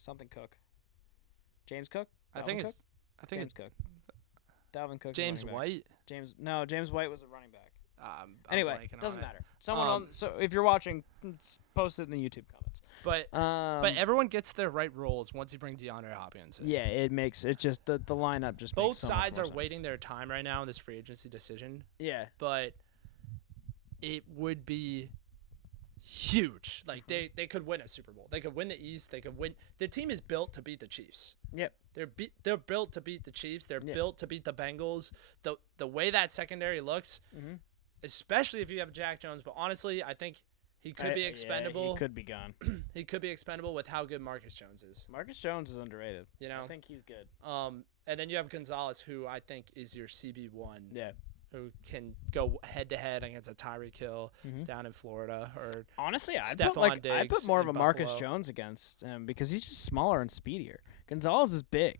James Cook. James Cook. Dalvin Cook. James White. James White was a running back. I'm anyway, doesn't matter. Someone so if you're watching, post it in the YouTube comments. But everyone gets their right roles once you bring DeAndre Hopkins in. Yeah, it just the lineup just both makes so sides much more are sense. waiting their time right now in this free agency decision. Yeah, but it would be huge. Like they could win a Super Bowl. They could win the East. They could win. The team is built to beat the Chiefs. Yep. They're built to beat the Chiefs. They're built to beat the Bengals. The way that secondary looks, especially if you have Jack Jones. But honestly, I think he could be expendable. Yeah, he could be gone. He could be expendable with how good Marcus Jones is. Marcus Jones is underrated. I think he's good. And then you have Gonzalez, who I think is your CB1. Yeah. Who can go head-to-head against a Tyreek Hill down in Florida, or honestly, Stephon Diggs I'd put more of a in Marcus Buffalo. Jones against him because he's just smaller and speedier. Gonzalez is big.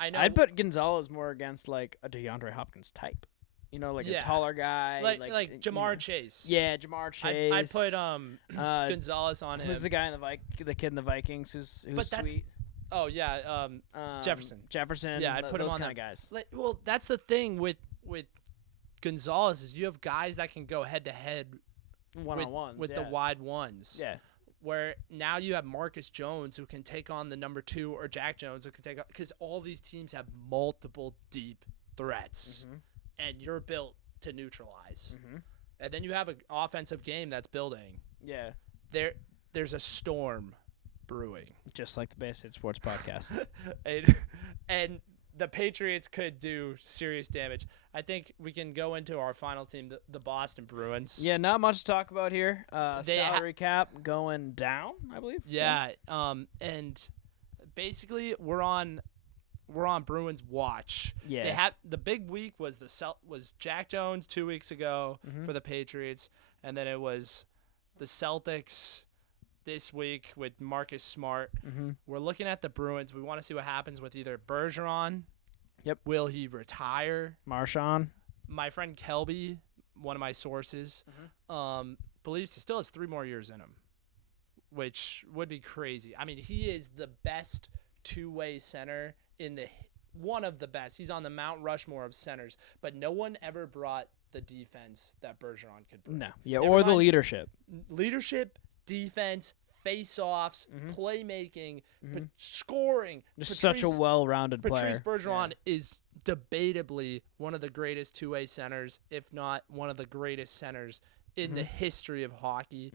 I know. I'd put Gonzalez more against like a DeAndre Hopkins type. Like a taller guy, like Jamar Chase. Yeah, Jamar Chase. I'd put Gonzalez on him. Who's the guy in the kid in the Vikings who's sweet? Oh yeah, Jefferson. Yeah, I'd put him those on kind of them. guys. Well, that's the thing with Gonzalez is you have guys that can go head to head one-on-ones with the wide ones. Yeah. Where now you have Marcus Jones who can take on the number 2, or Jack Jones who can take on, because all these teams have multiple deep threats, and you're built to neutralize. And then you have an offensive game that's building. Yeah. There's a storm brewing, just like the Bay State Sports Podcast. and the Patriots could do serious damage. I think we can go into our final team, the Boston Bruins. Yeah, not much to talk about here. Salary cap going down, I believe. Yeah, and basically we're on Bruins watch. Yeah. They had the big week was was Jack Jones 2 weeks ago for the Patriots, and then it was the Celtics this week with Marcus Smart. We're looking at the Bruins. We want to see what happens with either Bergeron. Yep. Will he retire? Marchand. My friend Kelby, one of my sources, believes he still has 3 more years in him, which would be crazy. I mean, he is the best two-way center one of the best. He's on the Mount Rushmore of centers, but no one ever brought the defense that Bergeron could bring. No. Yeah, or the leadership. Leadership, defense, face-offs, playmaking, but scoring. Just such a well-rounded player. Patrice Bergeron is debatably one of the greatest two-way centers, if not one of the greatest centers in the history of hockey.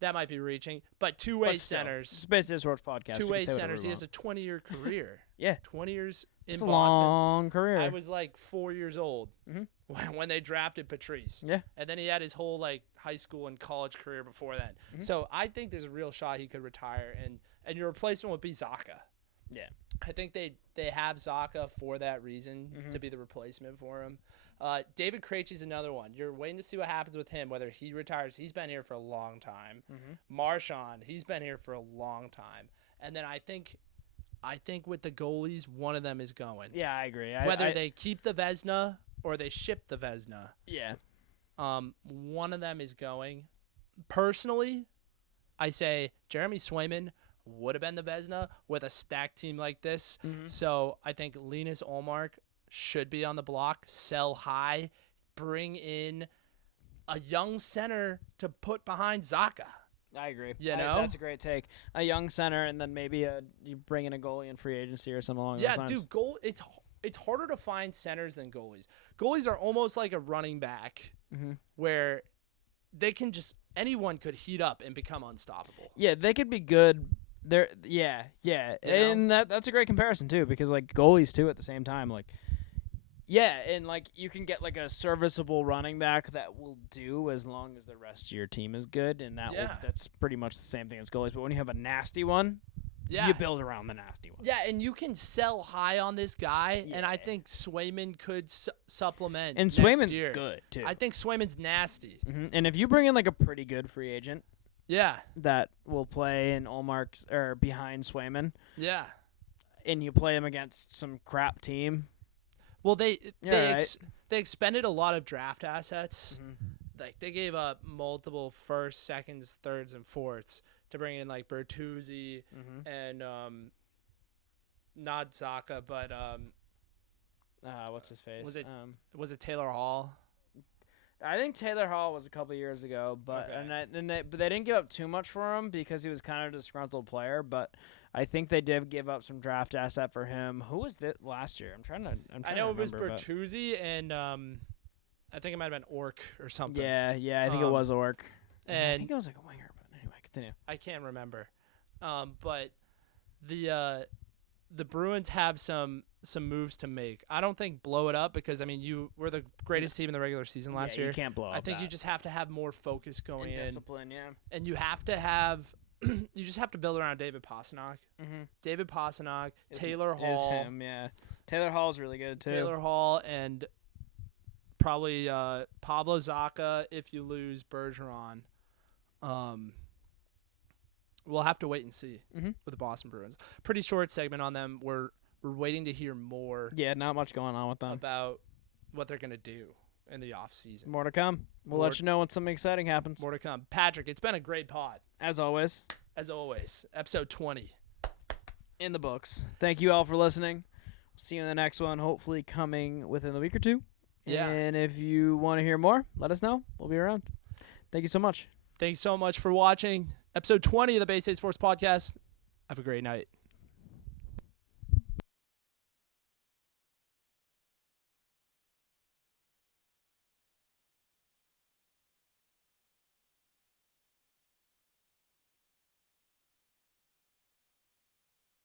That might be reaching, but two-way centers. It's basically a sports podcast. Two-way centers. He has a 20-year career. Yeah, 20 years in it's Boston. A long career. I was like 4 years old when they drafted Patrice. Yeah, and then he had his whole like high school and college career before that. So I think there's a real shot he could retire, and your replacement would be Zacha. Yeah, I think they have Zacha for that reason to be the replacement for him. David Krejci's another one. You're waiting to see what happens with him, whether he retires. He's been here for a long time. Marchand, he's been here for a long time. And then I think with the goalies, one of them is going. Yeah, I agree. Whether they keep the Vezina or they ship the Vezina. Yeah. One of them is going. Personally, I say Jeremy Swayman would have been the Vezina with a stacked team like this. So I think Linus Ullmark should be on the block, sell high, bring in a young center to put behind Zacha. I agree. You know? That's a great take. A young center, and then maybe you bring in a goalie in free agency or something along those lines. Dude, it's harder to find centers than goalies. Goalies are almost like a running back where they can anyone could heat up and become unstoppable. Yeah, they could be good. Yeah. And that's a great comparison too, because like goalies too at the same time, like and like you can get like a serviceable running back that will do as long as the rest of your team is good, and that's pretty much the same thing as goalies. But when you have a nasty one, you build around the nasty one. Yeah, and you can sell high on this guy, and I think Swayman could supplement. And next Swayman's year. good too. I think Swayman's nasty. And if you bring in like a pretty good free agent, Yeah, that will play in Ullmark's or behind Swayman, yeah. and you play him against some crap team. Well, they expended a lot of draft assets. Like they gave up multiple firsts, seconds, thirds, and fourths to bring in like Bertuzzi and not Zaka, but What's his face? Was it Taylor Hall? I think Taylor Hall was a couple years ago, but but they didn't give up too much for him because he was kind of a disgruntled player. But I think they did give up some draft asset for him. Who was that last year? I know it was Bertuzzi and I think it might have been Ork or something. Yeah, I think it was Ork. And I think it was like a winger, but anyway, continue. I can't remember. But the Bruins have some moves to make. I don't think blow it up because, I mean, you were the greatest team in the regular season last year. You can't blow up I think that. you just have to have more focus going in. Discipline, yeah. And you have to have you just have to build around David Pastrnak. David Pastrnak, Taylor Hall. Is him, yeah. Taylor Hall's really good, too. Taylor Hall and probably Pablo Zacha if you lose Bergeron. We'll have to wait and see with the Boston Bruins. Pretty short segment on them. We're waiting to hear more. Yeah, not much going on with them. About what they're going to do in the offseason. More to come. We'll let you know when something exciting happens. More to come. Patrick, it's been a great pod. As always. Episode 20. In the books. Thank you all for listening. See you in the next one, hopefully coming within the week or two. Yeah. And if you want to hear more, let us know. We'll be around. Thank you so much. Thanks so much for watching. Episode 20 of the Bay State Sports Podcast. Have a great night.